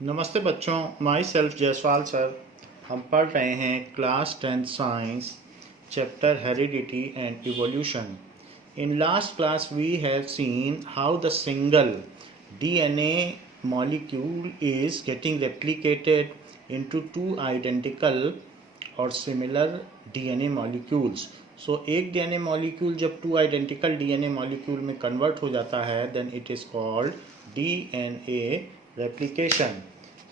नमस्ते बच्चों, my self Jaiswal sir. हम पढ़ रहे हैं class 10 science chapter heredity and evolution. In last class we have seen how the single DNA molecule is getting replicated into two identical और similar DNA molecules. So एक DNA molecule जब two identical DNA molecule में convert हो जाता है then it is called DNA replication.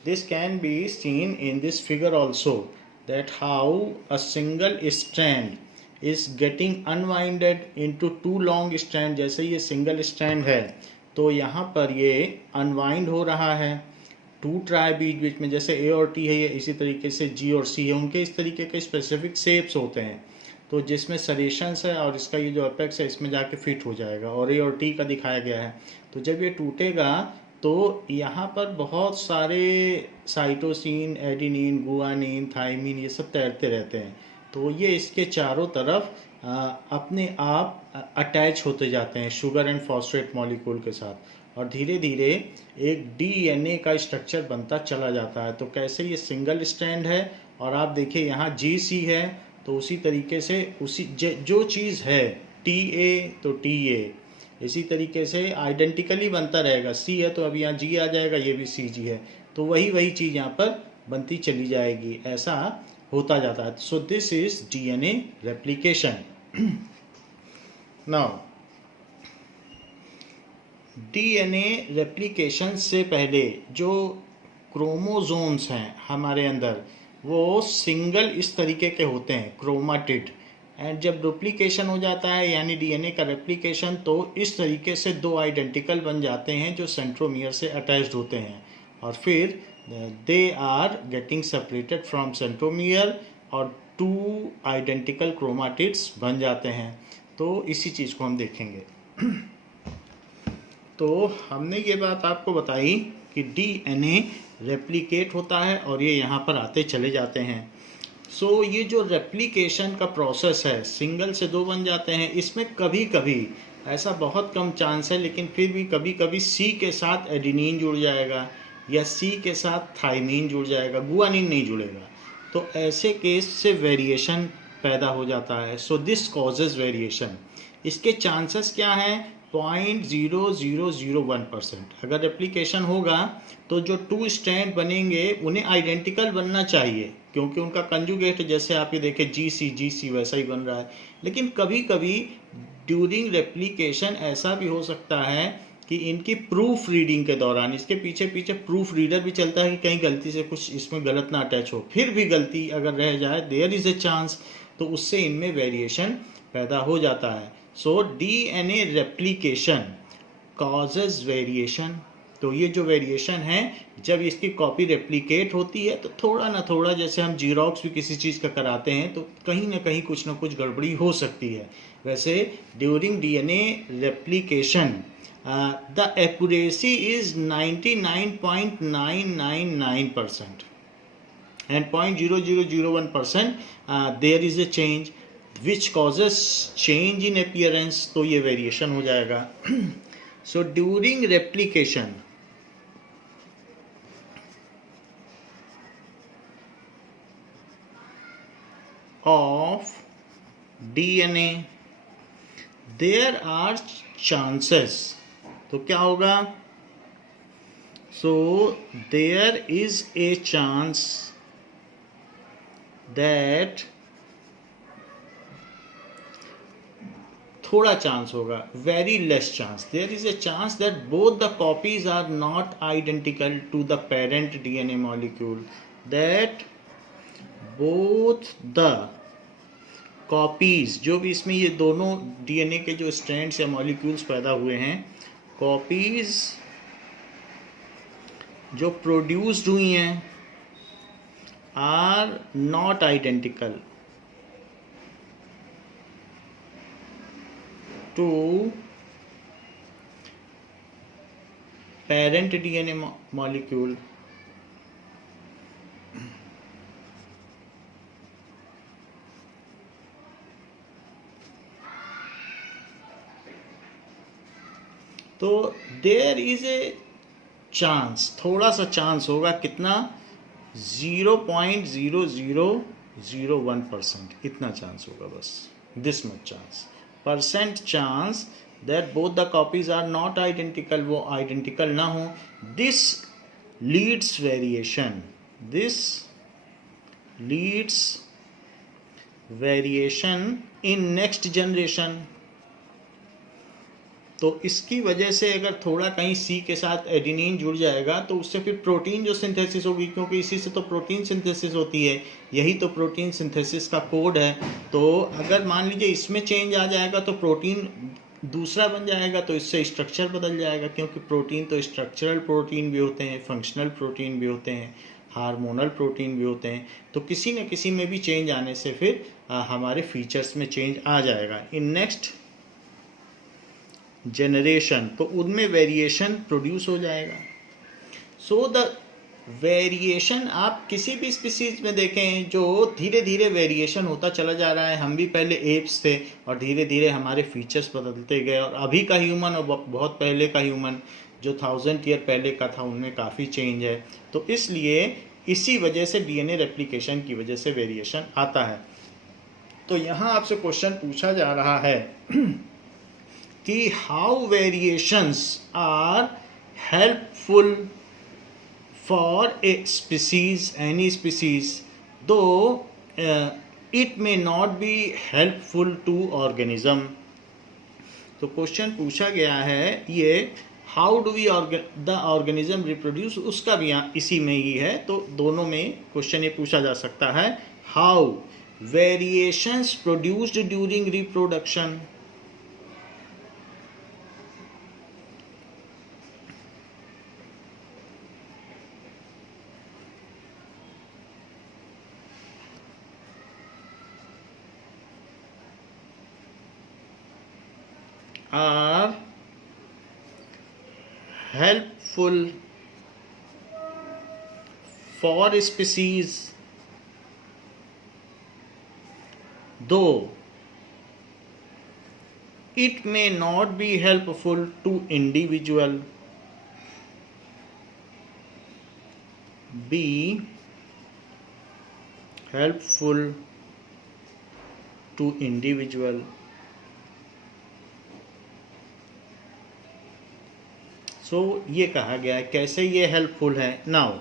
This can be seen in this figure also, that how a single strand is getting unwinded into two long strand। जैसे ये single strand है तो यहाँ पर ये अनवाइंड हो रहा है, टूट रहा है बीच बीच में। जैसे ए और टी है, ये इसी तरीके से जी और सी है, उनके इस तरीके के स्पेसिफिक शेप्स होते हैं। तो जिसमें सरेशंस है और इसका ये जो अपेक्स है इसमें जाके फिट हो जाएगा, और ए और टी का दिखाया गया है। तो जब ये टूटेगा तो यहाँ पर बहुत सारे साइटोसिन, एडिनिन, गुआनिन, थाइमिन ये सब तैरते रहते हैं। तो ये इसके चारों तरफ अपने आप अटैच होते जाते हैं शुगर एंड फॉस्फेट मॉलिक्यूल के साथ, और धीरे धीरे एक डीएनए का स्ट्रक्चर बनता चला जाता है। तो कैसे ये सिंगल स्ट्रैंड है, और आप देखिए यहाँ जी सी है, तो उसी तरीके से उसी जो चीज़ है टी ए तो टी ए इसी तरीके से आइडेंटिकली बनता रहेगा। सी है तो अब यहाँ जी आ जाएगा, ये भी सी जी है, तो वही वही चीज़ यहाँ पर बनती चली जाएगी, ऐसा होता जाता है। So this is DNA replication. Now DNA replication से पहले जो क्रोमोसोम्स हैं हमारे अंदर वो सिंगल इस तरीके के होते हैं, क्रोमाटिड। एंड जब डुप्लीकेशन हो जाता है यानी डीएनए का रेप्लिकेशन, तो इस तरीके से दो आइडेंटिकल बन जाते हैं जो सेंट्रोमियर से अटैच्ड होते हैं, और फिर they are getting separated from centromere और टू आइडेंटिकल क्रोमाटिड्स बन जाते हैं। तो इसी चीज़ को हम देखेंगे। तो हमने ये बात आपको बताई कि डीएनए रेप्लिकेट होता है और ये यहाँ पर आते चले जाते हैं। सो ये जो रेप्लिकेशन का प्रोसेस है, सिंगल से दो बन जाते हैं, इसमें कभी कभी ऐसा बहुत कम चांस है, लेकिन फिर भी कभी कभी सी के साथ एडिनिन जुड़ जाएगा या सी के साथ थाइमिन जुड़ जाएगा, गुआनिन नहीं जुड़ेगा। तो ऐसे केस से वेरिएशन पैदा हो जाता है। So this causes variation. इसके चांसेस क्या हैं? 0.0001%। अगर रेप्लिकेशन होगा तो जो टू स्ट्रैंड बनेंगे उन्हें आइडेंटिकल बनना चाहिए, क्योंकि उनका कंजुगेट जैसे आप ये देखें जी सी वैसा ही बन रहा है। लेकिन कभी कभी ड्यूरिंग रेप्लिकेशन ऐसा भी हो सकता है कि इनकी प्रूफ रीडिंग के दौरान, इसके पीछे पीछे प्रूफ रीडर भी चलता है कि कहीं गलती से कुछ इसमें गलत ना अटैच हो, फिर भी गलती अगर रह जाए देयर इज ए चांस, तो उससे इनमें वेरिएशन पैदा हो जाता है। सो डीएनए रेप्लिकेशन कॉजेज वेरिएशन। तो ये जो वेरिएशन है, जब इसकी कॉपी रेप्लिकेट होती है तो थोड़ा ना थोड़ा, जैसे हम जीरोक्स भी किसी चीज़ का कराते हैं तो कहीं ना कहीं कुछ ना कुछ गड़बड़ी हो सकती है। वैसे during DNA replication the accuracy is 99.999% and 0.0001% there is a change which causes change in appearance। तो ये वेरिएशन हो जाएगा। So during replication of DNA there are chances। तो क्या होगा? So there is a chance that, थोड़ा chance होगा, very less chance, there is a chance that both the copies are not identical to the parent DNA molecule, that both the copies, जो भी इसमें ये दोनों डीएनए के जो strands या मॉलिक्यूल्स पैदा हुए हैं, कॉपीज जो प्रोड्यूस्ड हुई हैं are not identical to parent DNA molecule। तो देयर इज ए चांस, थोड़ा सा चांस होगा, कितना 0.0001%, इतना चांस होगा बस, this much chance, percent chance that both the copies are not identical, वो आइडेंटिकल ना हो, this leads variation, this leads variation in next generation. तो इसकी वजह से अगर थोड़ा कहीं सी के साथ एडिनिन जुड़ जाएगा तो उससे फिर प्रोटीन जो सिंथेसिस होगी, क्योंकि इसी से तो प्रोटीन सिंथेसिस होती है, यही तो प्रोटीन सिंथेसिस का कोड है। तो अगर मान लीजिए इसमें चेंज आ जाएगा तो प्रोटीन दूसरा बन जाएगा, तो इससे स्ट्रक्चर बदल जाएगा, क्योंकि प्रोटीन तो स्ट्रक्चरल प्रोटीन भी होते हैं, फंक्शनल प्रोटीन भी होते हैं, हार्मोनल प्रोटीन भी होते हैं। तो किसी न किसी में भी चेंज आने से फिर हमारे फीचर्स में चेंज आ जाएगा इन नेक्स्ट जनरेशन, तो उनमें वेरिएशन प्रोड्यूस हो जाएगा। सो द वेरिएशन आप किसी भी स्पीसीज में देखें, जो धीरे धीरे वेरिएशन होता चला जा रहा है। हम भी पहले एप्स थे और धीरे धीरे हमारे फीचर्स बदलते गए, और अभी का ह्यूमन और बहुत पहले का ह्यूमन जो 1000 ईयर पहले का था, उनमें काफ़ी चेंज है। तो इसलिए इसी वजह से डीएनए रेप्लिकेशन की वजह से वेरिएशन आता है। तो यहाँ आपसे क्वेश्चन पूछा जा रहा है कि how variations are helpful for a species, any species, though it may not be helpful to organism. तो क्वेश्चन पूछा गया है ये, how do we the organism reproduce, उसका भी यहाँ इसी में ही है। तो दोनों में क्वेश्चन ये पूछा जा सकता है, how variations produced during reproduction, are helpful for species, though it may not be helpful to individual. Be helpful to individual. सो ये कहा गया है, कैसे ये हेल्पफुल है। नाउ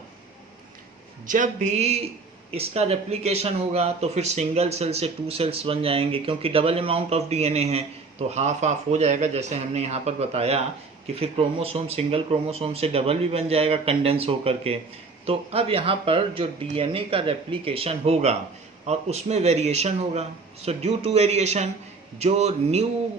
जब भी इसका रेप्लिकेशन होगा तो फिर सिंगल सेल से 2 सेल्स बन जाएंगे, क्योंकि डबल अमाउंट ऑफ डीएनए है, तो हाफ हाफ हो जाएगा, जैसे हमने यहाँ पर बताया कि फिर क्रोमोसोम सिंगल क्रोमोसोम से डबल भी बन जाएगा कंडेंस होकर के। तो अब यहाँ पर जो डीएनए का रेप्लिकेशन होगा और उसमें वेरिएशन होगा, सो ड्यू टू वेरिएशन जो न्यू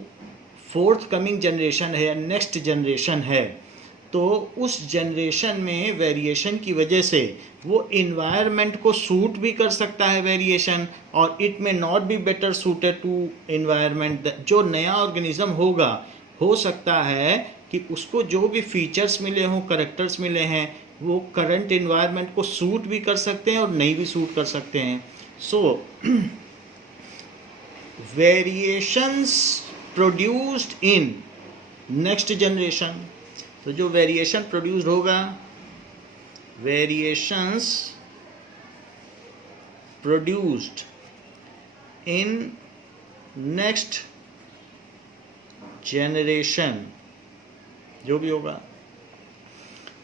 फोर्थ कमिंग जनरेशन है, नेक्स्ट जनरेशन है, तो उस जनरेशन में वेरिएशन की वजह से वो इन्वायरमेंट को सूट भी कर सकता है वेरिएशन, और it may not be better suited to environment. जो नया ऑर्गेनिज्म होगा, हो सकता है कि उसको जो भी फीचर्स मिले हों, करेक्टर्स मिले हैं, वो करंट इन्वायरमेंट को सूट भी कर सकते हैं और नहीं भी सूट कर सकते हैं। So variations produced in next generation, तो जो वेरिएशन प्रोड्यूस्ड होगा, variations produced in next generation, जो भी होगा,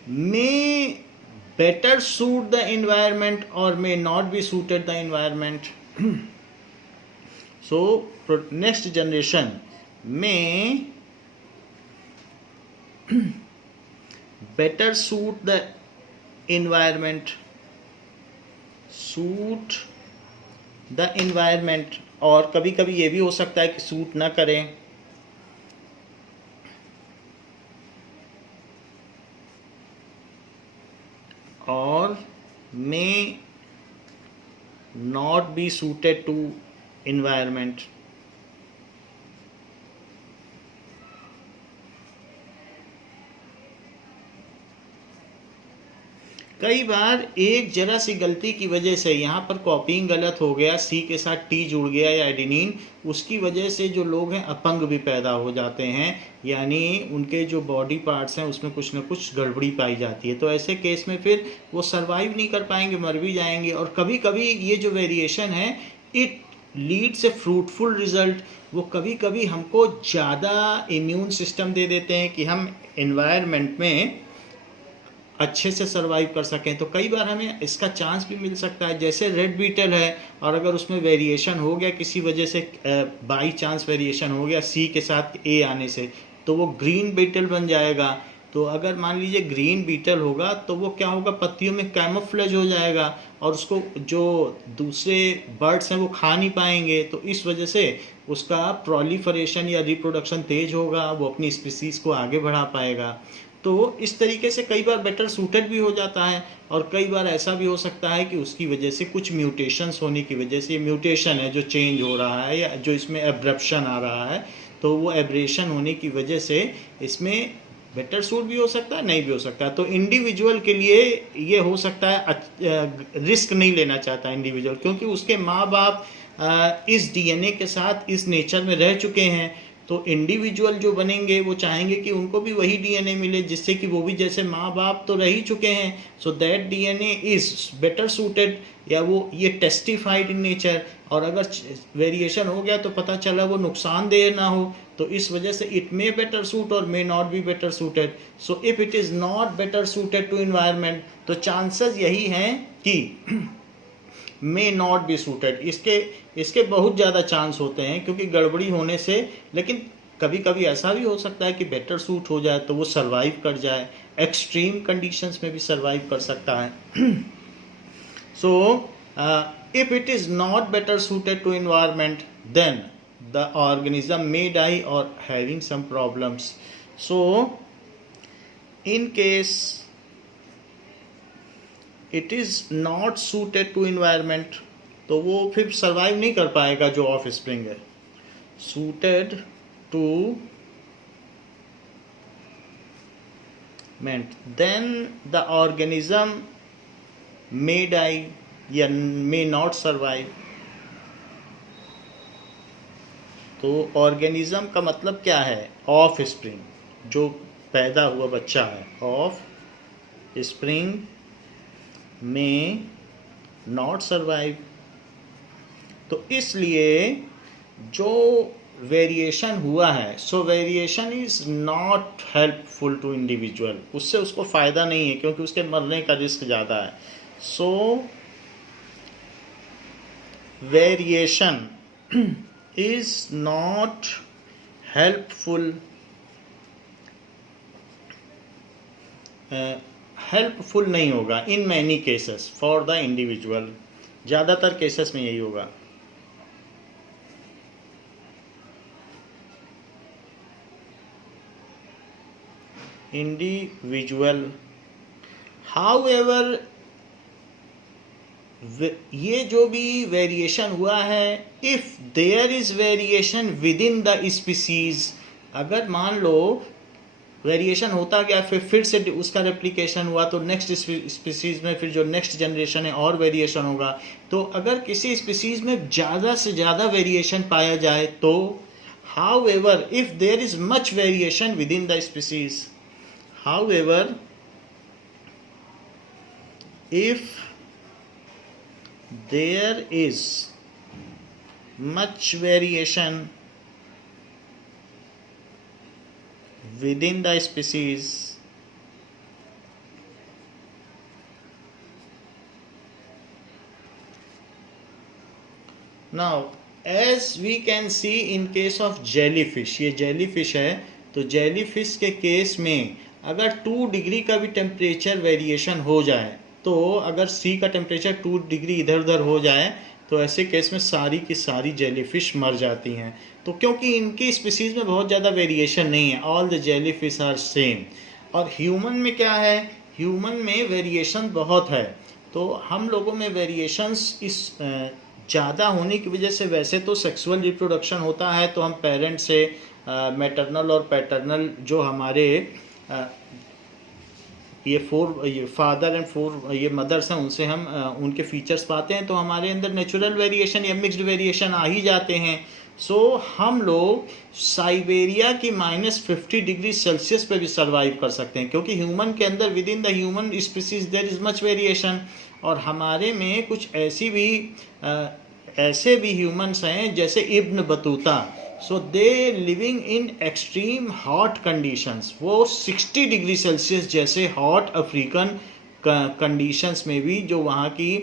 may better suit the environment और may not be suited the environment. So next generation में better suit the environment, suit the environment, और कभी कभी ये भी हो सकता है कि सूट ना करें, और may not be suited to environment। कई बार एक जरा सी गलती की वजह से यहाँ पर कॉपिंग गलत हो गया, सी के साथ टी जुड़ गया या एडिनिन, उसकी वजह से जो लोग हैं अपंग भी पैदा हो जाते हैं, यानी उनके जो बॉडी पार्ट्स हैं उसमें कुछ ना कुछ गड़बड़ी पाई जाती है। तो ऐसे केस में फिर वो सर्वाइव नहीं कर पाएंगे, मर भी जाएंगे। और कभी कभी ये जो वेरिएशन है it leads A fruitful result. वो कभी कभी हमको ज़्यादा इम्यून सिस्टम दे देते हैं कि हम एनवायरनमेंट में अच्छे से सर्वाइव कर सकें। तो कई बार हमें इसका चांस भी मिल सकता है। जैसे रेड बीटल है और अगर उसमें वेरिएशन हो गया किसी वजह से, बाई चांस वेरिएशन हो गया सी के साथ ए आने से, तो वो ग्रीन बीटल बन जाएगा। तो अगर मान लीजिए ग्रीन बीटल होगा तो वो क्या होगा, पत्तियों में कैमोफ्लेज हो जाएगा और उसको जो दूसरे बर्ड्स हैं वो खा नहीं पाएंगे। तो इस वजह से उसका प्रोलिफरेशन या रिप्रोडक्शन तेज होगा, वो अपनी स्पीसीज को आगे बढ़ा पाएगा। तो इस तरीके से कई बार बेटर सूटेड भी हो जाता है। और कई बार ऐसा भी हो सकता है कि उसकी वजह से कुछ म्यूटेशंस होने की वजह से, ये म्यूटेशन है जो चेंज हो रहा है या जो इसमें एब्रप्शन आ रहा है, तो वो एब्रेशन होने की वजह से इसमें बेटर सूट भी हो सकता है, नहीं भी हो सकता है। तो इंडिविजुअल के लिए ये हो सकता है रिस्क नहीं लेना चाहता इंडिविजुअल, क्योंकि उसके माँ बाप इस डीएनए के साथ इस नेचर में रह चुके हैं। तो इंडिविजुअल जो बनेंगे वो चाहेंगे कि उनको भी वही डीएनए मिले जिससे कि वो भी जैसे माँ बाप तो रह ही चुके हैं, so that DNA is better suited, या वो ये टेस्टिफाइड इन नेचर। और अगर वेरिएशन हो गया तो पता चला वो नुकसानदेह ना हो, तो इस वजह से इट मे बेटर सूट और may not be better suited. So if it is not better suited to environment, तो चांसेस यही हैं कि मे नॉट बी सूटेड, इसके बहुत ज़्यादा चांस होते हैं क्योंकि गड़बड़ी होने से। लेकिन कभी कभी ऐसा भी हो सकता है कि बेटर सूट हो जाए तो वो सर्वाइव कर जाए, एक्सट्रीम कंडीशंस में भी सर्वाइव कर सकता है। So if it is not better suited to environment then the organism may die or having some problems. So in case it is not suited to environment, तो वो फिर सर्वाइव नहीं कर पाएगा जो ऑफ स्प्रिंग है। suited to meant then the organism may die या may not survive। तो ऑर्गेनिज्म का मतलब क्या है, ऑफ स्प्रिंग, जो पैदा हुआ बच्चा है, offspring may not survive. तो इसलिए जो वेरिएशन हुआ है, so variation is not helpful to individual, उससे उसको फ़ायदा नहीं है क्योंकि उसके मरने का रिस्क ज़्यादा है। So variation is not helpful helpful नहीं होगा in many cases for the individual, ज़्यादातर केसेस में यही होगा। इंडिविजुअल हाउएवर, ये जो भी वेरिएशन हुआ है, if there is variation within the species, अगर मान लो वेरिएशन होता गया फिर से उसका रेप्लिकेशन हुआ तो नेक्स्ट स्पीसीज में फिर जो नेक्स्ट जनरेशन है और वेरिएशन होगा। तो अगर किसी स्पीसीज में ज़्यादा से ज़्यादा वेरिएशन पाया जाए तो, however if there is much variation within the species, however if there is much variation within the species, now as we can see in case of jellyfish, ये jellyfish है, तो jellyfish के case में अगर 2 degree का भी temperature variation हो जाए, तो अगर सी का टेम्परेचर 2 डिग्री इधर उधर हो जाए तो ऐसे केस में सारी की सारी जेलीफिश मर जाती हैं। तो क्योंकि इनकी स्पीसीज़ में बहुत ज़्यादा वेरिएशन नहीं है, all the jellyfish are same. और ह्यूमन में क्या है, ह्यूमन में वेरिएशन बहुत है। तो हम लोगों में वेरिएशंस इस ज़्यादा होने की वजह से, वैसे तो सेक्सुअल रिप्रोडक्शन होता है तो हम पेरेंट से मैटरनल और पैटर्नल जो हमारे ये फादर एंड फोर ये मदर्स हैं, उनसे हम उनके फीचर्स पाते हैं, तो हमारे अंदर नेचुरल वेरिएशन या मिक्स्ड वेरिएशन आ ही जाते हैं। सो हम लोग साइबेरिया की -50 डिग्री सेल्सियस पे भी सर्वाइव कर सकते हैं, क्योंकि ह्यूमन के अंदर within the human species there is much variation. और हमारे में कुछ ऐसे भी ह्यूमंस हैं जैसे Ibn Battuta. So they living in extreme hot conditions, वो 60 डिग्री सेल्सियस जैसे हॉट अफ्रीकन कंडीशंस में भी, जो वहाँ की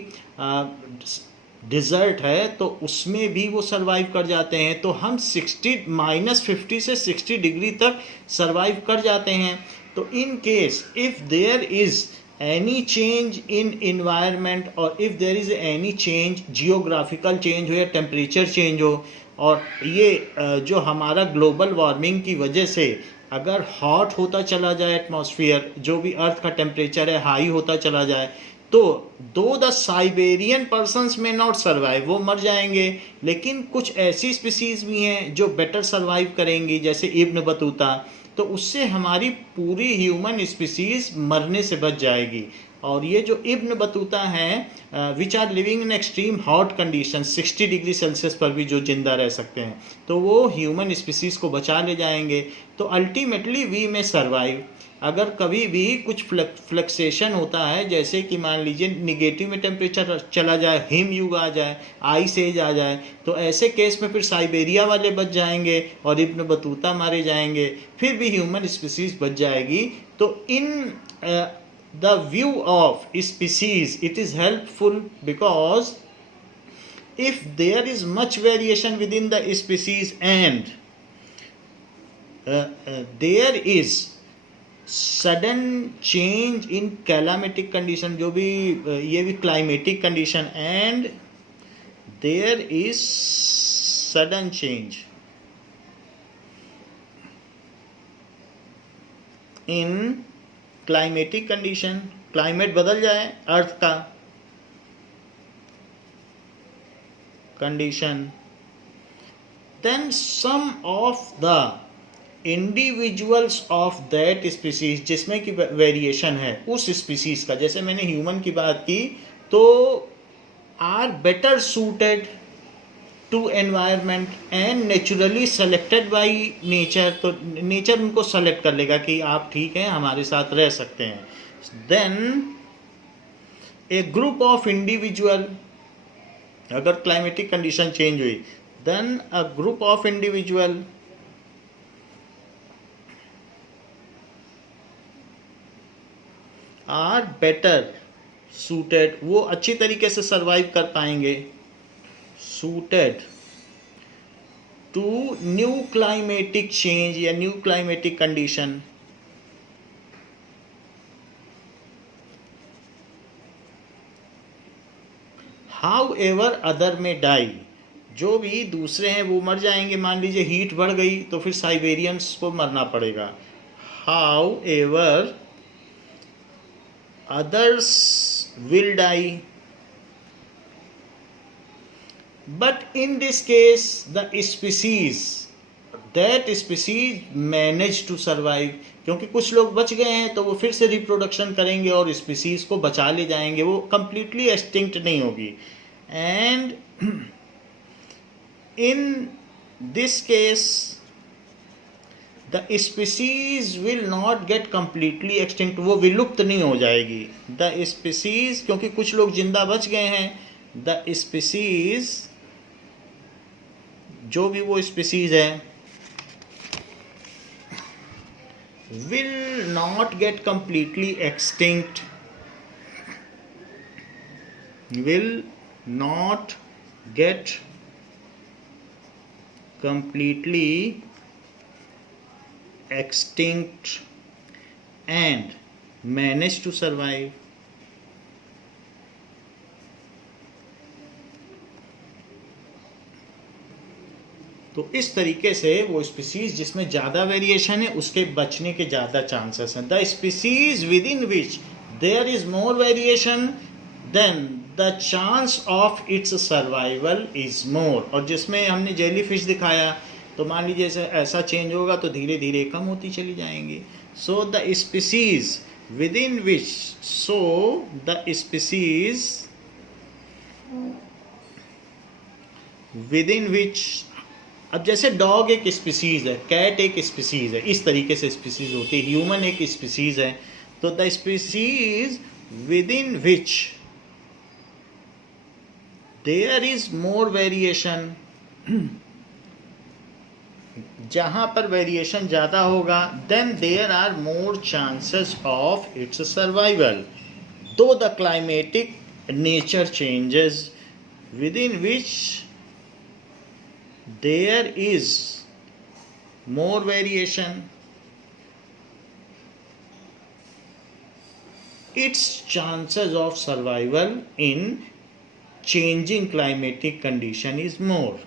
डिज़र्ट है, तो उसमें भी वो सरवाइव कर जाते हैं। तो हम -50 से 60 डिग्री तक सरवाइव कर जाते हैं। तो in case if there is any change in environment, और if there is any change, geographical change हो या टेम्परेचर चेंज हो, और ये जो हमारा ग्लोबल वार्मिंग की वजह से अगर हॉट होता चला जाए एटमॉस्फेयर, जो भी अर्थ का टेम्परेचर है हाई होता चला जाए, तो द साइबेरियन पर्सन्स में नॉट सर्वाइव, वो मर जाएंगे। लेकिन कुछ ऐसी स्पीसीज भी हैं जो बेटर सर्वाइव करेंगी, जैसे इब्न बतूता, तो उससे हमारी पूरी ह्यूमन स्पीसीज मरने से बच जाएगी। और ये जो इब्न बतूता हैं which are living in extreme hot condition, 60 degree Celsius पर भी जो जिंदा रह सकते हैं, तो वो ह्यूमन स्पीसीज को बचा ले जाएंगे। तो अल्टीमेटली वी में सर्वाइव। अगर कभी भी कुछ फ्लक्सेशन होता है, जैसे कि मान लीजिए निगेटिव में टेम्परेचर चला जाए, हिम युग आ जाए, आइस एज आ जाए, तो ऐसे केस में फिर साइबेरिया वाले बच जाएंगे और इब्न बतूता मारे जाएंगे, फिर भी ह्यूमन स्पीसीज बच जाएगी। तो इन the view of species, it is helpful because if there is much variation within the species and there is sudden change in climatic condition, जो भी ये भी climatic condition, and there is sudden change in climatic condition, climate बदल जाए earth का condition, then some of the individuals of that species, जिसमें कि variation है उस स्पीसीज का, जैसे मैंने ह्यूमन की बात की, तो are better suited to environment and naturally selected by nature, तो नेचर उनको सेलेक्ट कर लेगा कि आप ठीक हैं, हमारे साथ रह सकते हैं। Then a group of individual, अगर क्लाइमेटिक कंडीशन चेंज हुई, then a group of individual are better suited, वो अच्छी तरीके से सर्वाइव कर पाएंगे, suited to new climatic change या new climatic condition। However other may die, जो भी दूसरे हैं वो मर जाएंगे। मान लीजिए हीट बढ़ गई तो फिर साइबेरियंस को मरना पड़ेगा। However others will die, but in this case the species, that species manage to survive, क्योंकि कुछ लोग बच गए हैं तो वो फिर से रिप्रोडक्शन करेंगे और स्पीसीज को बचा ले जाएंगे, वो कंप्लीटली एक्सटिंक्ट नहीं होगी। And in this case the species will not gate completely extinct, वो विलुप्त नहीं हो जाएगी। द स्पीसीज, क्योंकि कुछ लोग जिंदा बच गए हैं, द स्पीसीज, जो भी वो स्पीसीज है, will not get completely extinct, will not get completely extinct and manage to survive। तो इस तरीके से वो स्पीसीज जिसमें ज़्यादा वेरिएशन है उसके बचने के ज़्यादा चांसेस हैं। The species within which there is more variation then the chance of its survival is more. और जिसमें हमने जेली फिश दिखाया, तो मान लीजिए ऐसा चेंज होगा तो धीरे धीरे कम होती चली जाएंगी। So the species within which, so the species within which, अब जैसे डॉग एक स्पीसीज है, कैट एक स्पीसीज है, इस तरीके से स्पीसीज होती है, ह्यूमन एक स्पीसीज है, तो the species within which there is more variation, जहां पर वेरिएशन ज़्यादा होगा, then there are more chances of its survival, though the climatic nature changes within which there is more variation, its chances of survival in changing climatic condition is more.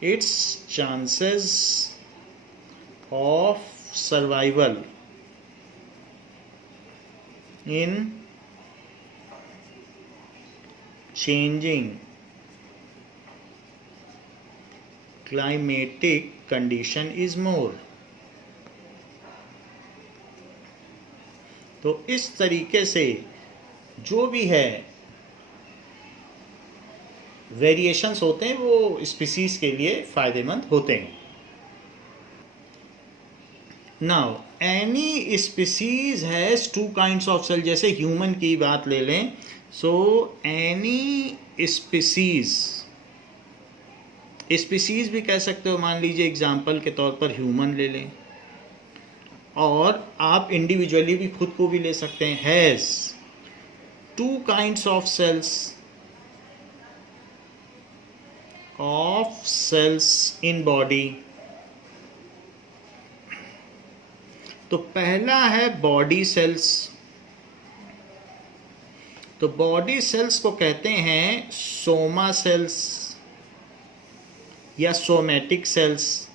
Its chances of survival in changing climatic condition is more. तो इस तरीके से जो भी है variations होते हैं वो स्पीसीज के लिए फ़ायदेमंद होते हैं. Now any species has two kinds of cell, जैसे ह्यूमन की बात ले लें, सो एनी स्पीसीज भी कह सकते हो, मान लीजिए एग्जाम्पल के तौर पर ह्यूमन ले लें, और आप इंडिविजुअली भी खुद को भी ले सकते हैं, has two kinds of cells in body. तो पहला है बॉडी सेल्स. तो बॉडी सेल्स को कहते हैं सोमा सेल्स या सोमैटिक सेल्स.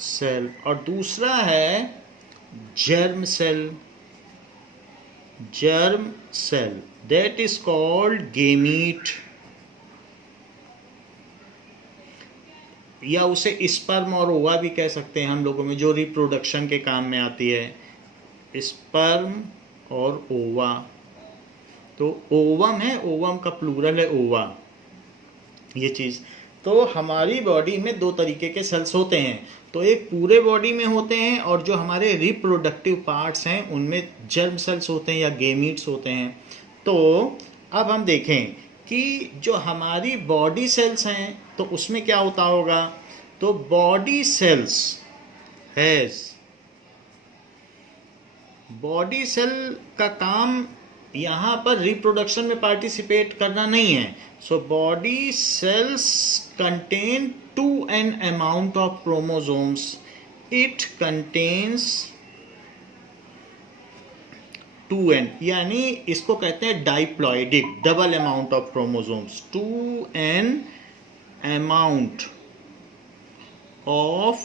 सेल. और दूसरा है germ cell. That is called gamete, या उसे स्पर्म और ओवा भी कह सकते हैं हम लोगों में, जो रिप्रोडक्शन के काम में आती है, स्पर्म और ओवा. तो ओवम है, ओवम का प्लूरल है ओवा, ये चीज़. तो हमारी बॉडी में दो तरीके के सेल्स होते हैं, तो एक पूरे बॉडी में होते हैं, और जो हमारे रिप्रोडक्टिव पार्ट्स हैं उनमें जर्म सेल्स होते हैं या गेमीट्स होते हैं. तो अब हम देखें कि जो हमारी बॉडी सेल्स हैं तो उसमें क्या होता होगा. तो body cells has, body cell का काम यहाँ पर रिप्रोडक्शन में पार्टिसिपेट करना नहीं है. So body cells contain 2n amount of chromosomes. It contains 2n, यानी इसको कहते हैं diploidic, double amount of chromosomes. 2n amount of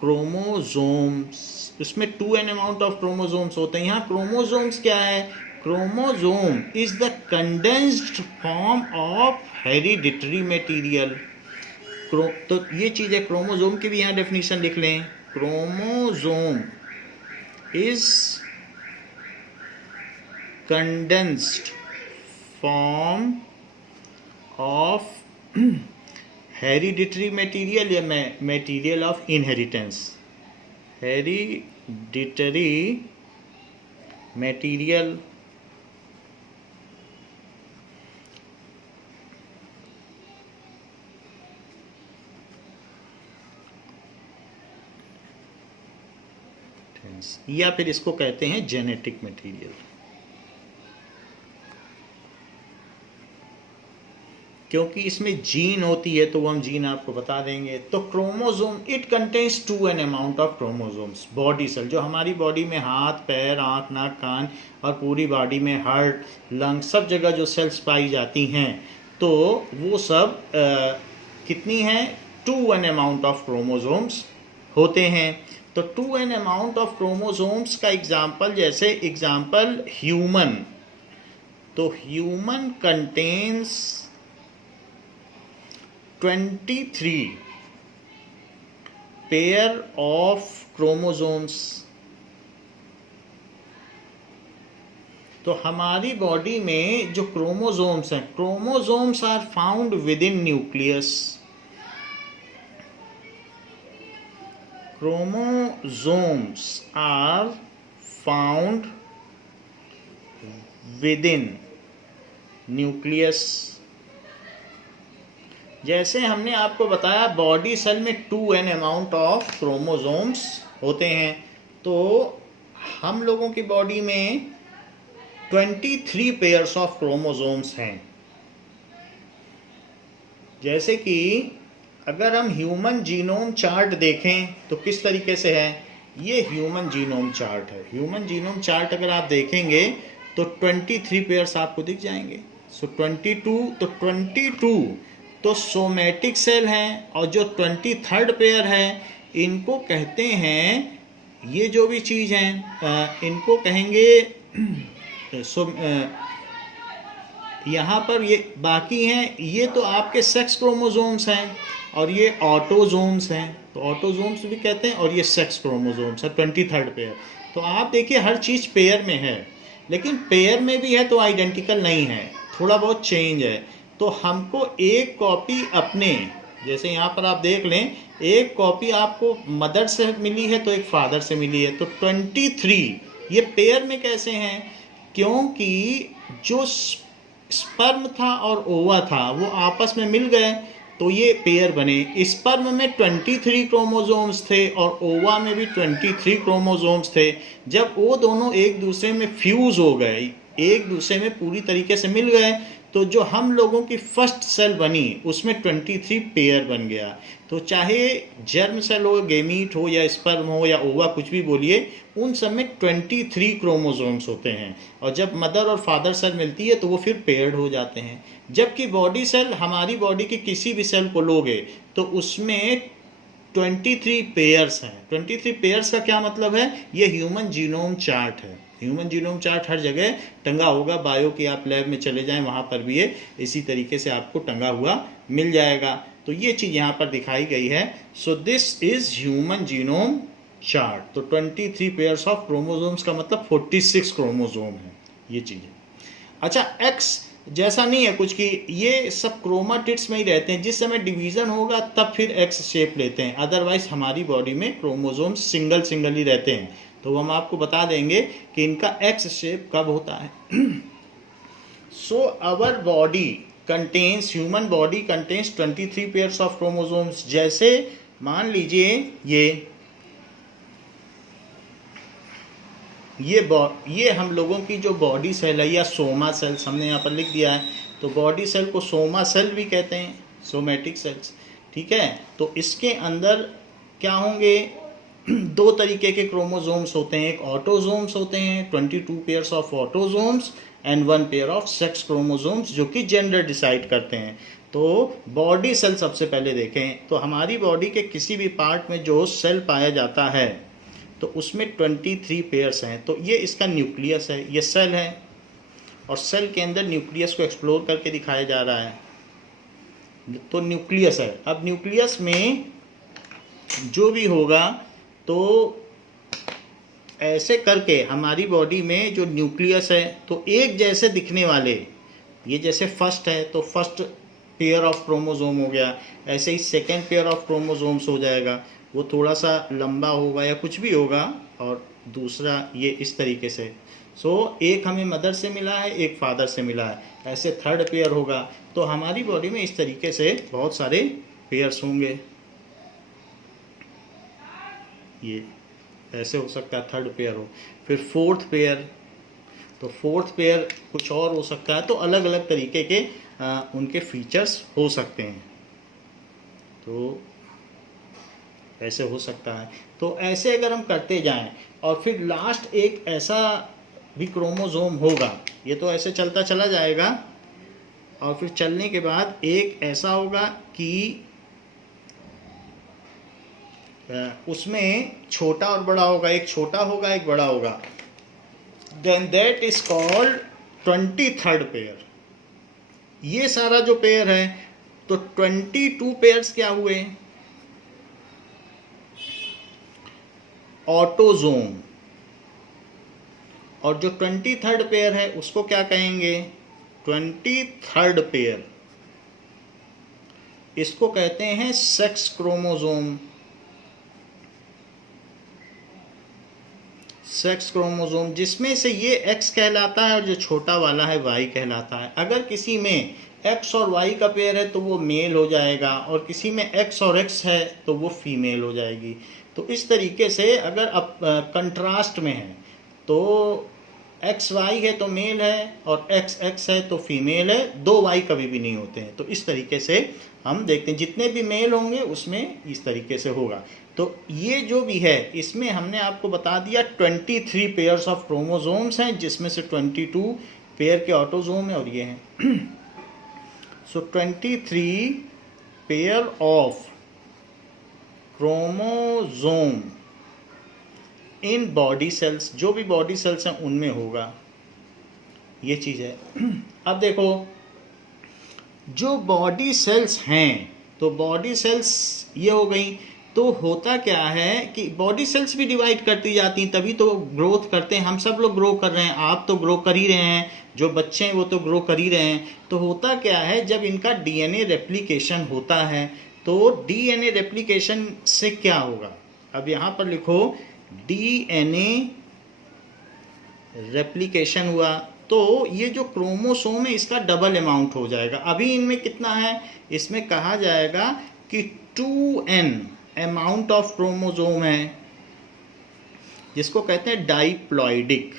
chromosomes. उसमें 2n अमाउंट ऑफ क्रोमोसोम्स होते हैं. यहाँ क्रोमोसोम्स क्या है. Chromosome is the condensed form of hereditary material. तो ये चीज़ है. क्रोमोसोम की भी यहाँ डेफिनेशन लिख लें. Chromosome is condensed form of hereditary material या material of inheritance. Hereditary material या फिर इसको कहते हैं जेनेटिक मटेरियल. क्योंकि इसमें जीन होती है तो वो हम जीन आपको बता देंगे. तो chromosome it contains 2n amount of chromosomes. Body cell, जो हमारी बॉडी में हाथ, पैर, आँख, नाक, कान और पूरी बॉडी में हार्ट, लंग, सब जगह जो सेल्स पाई जाती हैं, तो वो सब कितनी हैं. 2n अमाउंट ऑफ क्रोमोसोम्स होते हैं. तो 2n अमाउंट ऑफ क्रोमोसोम्स का एग्जाम्पल, जैसे एग्जाम्पल ह्यूमन. तो human contains 23 pair of chromosomes. तो हमारी बॉडी में जो क्रोमोसोम्स हैं, chromosomes are found within nucleus. Chromosomes are found within nucleus. जैसे हमने आपको बताया बॉडी सेल में 2n अमाउंट ऑफ क्रोमोसोम्स होते हैं, तो हम लोगों की बॉडी में 23 पेयर्स ऑफ क्रोमोसोम्स हैं। जैसे कि अगर हम ह्यूमन जीनोम चार्ट देखें तो किस तरीके से है, ये ह्यूमन जीनोम चार्ट है। ह्यूमन जीनोम चार्ट अगर आप देखेंगे तो 23 पेयर्स आपको दिख जाएंगे। सो 22 तो सोमैटिक सेल हैं, और जो 23rd पेयर है इनको कहते हैं, ये जो भी चीज़ हैं इनको कहेंगे यहाँ पर ये बाकी हैं, ये तो आपके सेक्स क्रोमोसोम्स हैं और ये ऑटोसोम्स हैं। तो ऑटोसोम्स भी कहते हैं, और ये सेक्स क्रोमोसोम्स है 23rd पेयर। तो आप देखिए हर चीज़ पेयर में है, लेकिन पेयर में भी है तो आइडेंटिकल नहीं है, थोड़ा बहुत चेंज है। तो हमको एक कॉपी अपने, जैसे यहाँ पर आप देख लें, एक कॉपी आपको मदर से मिली है तो एक फादर से मिली है। तो 23 ये पेयर में कैसे हैं, क्योंकि जो स्पर्म था और ओवा था वो आपस में मिल गए तो ये पेयर बने। स्पर्म में 23 क्रोमोसोम्स थे और ओवा में भी 23 क्रोमोसोम्स थे। जब वो दोनों एक दूसरे में फ्यूज हो गए, एक दूसरे में पूरी तरीके से मिल गए, तो जो हम लोगों की फर्स्ट सेल बनी उसमें 23 पेयर बन गया। तो चाहे जर्म सेल हो, गेमीट हो, या स्पर्म हो, या ओवा, कुछ भी बोलिए, उन सब में 23 क्रोमोसोम्स होते हैं। और जब मदर और फादर सेल मिलती है तो वो फिर पेयर्ड हो जाते हैं। जबकि बॉडी सेल, हमारी बॉडी की किसी भी सेल को लोगे तो उसमें 23 पेयर्स हैं। 23 पेयर्स का क्या मतलब है, ये ह्यूमन जीनोम चार्ट है। ह्यूमन जीनोम चार्ट हर जगह टंगा होगा, बायो की आप लैब में चले जाएं वहाँ पर भी ये इसी तरीके से आपको टंगा हुआ मिल जाएगा। तो ये चीज़ यहाँ पर दिखाई गई है। So this is human genome chart. तो 23 पेयर्स ऑफ क्रोमोसोम्स का मतलब 46 क्रोमोसोम है, ये चीज़ें। अच्छा, एक्स जैसा नहीं है कुछ, कि ये सब क्रोमाटिड्स में ही रहते हैं, जिस समय डिवीज़न होगा तब फिर एक्स शेप लेते हैं। अदरवाइज हमारी बॉडी में क्रोमोसोम्स सिंगल ही रहते हैं। तो हम आपको बता देंगे कि इनका एक्स शेप कब होता है। So our body contains, human body contains 23 pairs of chromosomes. जैसे मान लीजिए ये हम लोगों की जो बॉडी सेल है, या सोमा सेल्स हमने यहाँ पर लिख दिया है। तो बॉडी सेल को सोमा सेल भी कहते हैं, सोमैटिक सेल्स, ठीक है। तो इसके अंदर क्या होंगे, 2 तरीके के क्रोमोसोम्स होते हैं। एक ऑटोसोम्स होते हैं, 22 pairs of autosomes, and 1 pair of sex chromosomes, जो कि जेंडर डिसाइड करते हैं। तो बॉडी सेल सबसे पहले देखें तो हमारी बॉडी के किसी भी पार्ट में जो सेल पाया जाता है तो उसमें 23 पेयर्स हैं। तो ये इसका न्यूक्लियस है, ये सेल है, और सेल के अंदर न्यूक्लियस को एक्सप्लोर करके दिखाया जा रहा है। तो न्यूक्लियस है। अब न्यूक्लियस में जो भी होगा, तो ऐसे करके हमारी बॉडी में जो न्यूक्लियस है, तो एक जैसे दिखने वाले, ये जैसे फर्स्ट है तो फर्स्ट पेयर ऑफ क्रोमोसोम हो गया, ऐसे ही सेकेंड पेयर ऑफ क्रोमोसोम्स हो जाएगा, वो थोड़ा सा लंबा होगा या कुछ भी होगा, और दूसरा ये इस तरीके से। सो एक हमें मदर से मिला है, एक फादर से मिला है, ऐसे 3rd पेयर होगा। तो हमारी बॉडी में इस तरीके से बहुत सारे पेयर्स होंगे। ये ऐसे हो सकता है 3rd पेयर हो, फिर 4th पेयर, तो 4th पेयर कुछ और हो सकता है। तो अलग अलग तरीके के उनके फीचर्स हो सकते हैं। तो ऐसे हो सकता है। तो ऐसे अगर हम करते जाएं, और फिर लास्ट एक ऐसा भी क्रोमोसोम होगा, ये तो ऐसे चलता चला जाएगा, और फिर चलने के बाद एक ऐसा होगा कि उसमें छोटा और बड़ा होगा, एक छोटा होगा एक बड़ा होगा, then that is called 23rd pair. ये सारा जो पेयर है, तो 22 पेयर्स क्या हुए, ऑटोजोम, और जो 23rd पेयर है उसको क्या कहेंगे? 23rd पेयर, इसको कहते हैं सेक्स क्रोमोजोम। सेक्स क्रोमोजोम जिसमें से ये X कहलाता है और जो छोटा वाला है Y कहलाता है। अगर किसी में X और Y का पेयर है तो वो मेल हो जाएगा, और किसी में X और X है तो वो फीमेल हो जाएगी। तो इस तरीके से अगर अब कंट्रास्ट में है तो XY है तो मेल है और XX है तो फीमेल है, दो Y कभी भी नहीं होते हैं। तो इस तरीके से हम देखते हैं जितने भी मेल होंगे उसमें इस तरीके से होगा। तो ये जो भी है इसमें हमने आपको बता दिया 23 पेयर्स ऑफ क्रोमोसोम्स हैं, जिसमें से 22 पेयर के ऑटोजोम है और ये हैं। सो 23 pair of chromosome in body sales, जो भी बॉडी सेल्स हैं उनमें होगा, ये चीज़ है। अब देखो जो बॉडी सेल्स हैं, तो बॉडी सेल्स ये हो गई। तो होता क्या है कि बॉडी सेल्स भी डिवाइड करती जाती हैं, तभी तो ग्रोथ करते हैं। हम सब लोग ग्रो कर रहे हैं, आप तो ग्रो कर ही रहे हैं, जो बच्चे हैं वो तो ग्रो कर ही रहे हैं। तो होता क्या है, जब इनका डीएनए रेप्लिकेशन होता है तो डीएनए रेप्लिकेशन से क्या होगा? अब यहाँ पर लिखो डीएनए रेप्लिकेशन हुआ तो ये जो क्रोमोसोम है इसका डबल अमाउंट हो जाएगा। अभी इनमें कितना है? इसमें कहा जाएगा कि 2n अमाउंट ऑफ क्रोमोसोम है, जिसको कहते हैं डाइप्लॉइडिक।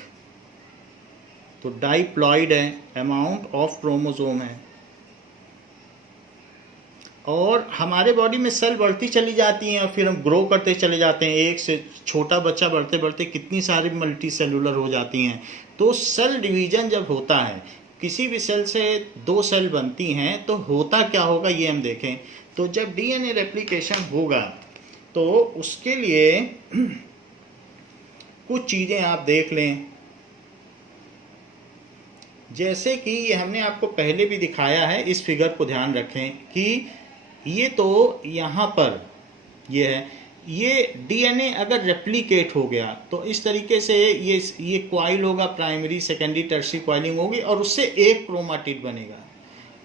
तो डाइप्लॉइड है, अमाउंट ऑफ क्रोमोसोम है। और हमारे बॉडी में सेल बढ़ती चली जाती हैं और फिर हम ग्रो करते चले जाते हैं। एक से छोटा बच्चा बढ़ते बढ़ते कितनी सारी मल्टी सेलुलर हो जाती हैं। तो सेल डिवीजन जब होता है, किसी भी सेल से 2 सेल बनती हैं, तो होता क्या होगा ये हम देखें। तो जब डीएनए रेप्लिकेशन होगा तो उसके लिए कुछ चीज़ें आप देख लें। जैसे कि ये हमने आपको पहले भी दिखाया है, इस फिगर को ध्यान रखें कि ये तो यहाँ पर ये है, ये डीएनए अगर रेप्लिकेट हो गया तो इस तरीके से ये क्वाइल होगा, प्राइमरी सेकेंडरी टर्शियरी क्वाइलिंग होगी और उससे एक क्रोमाटिड बनेगा।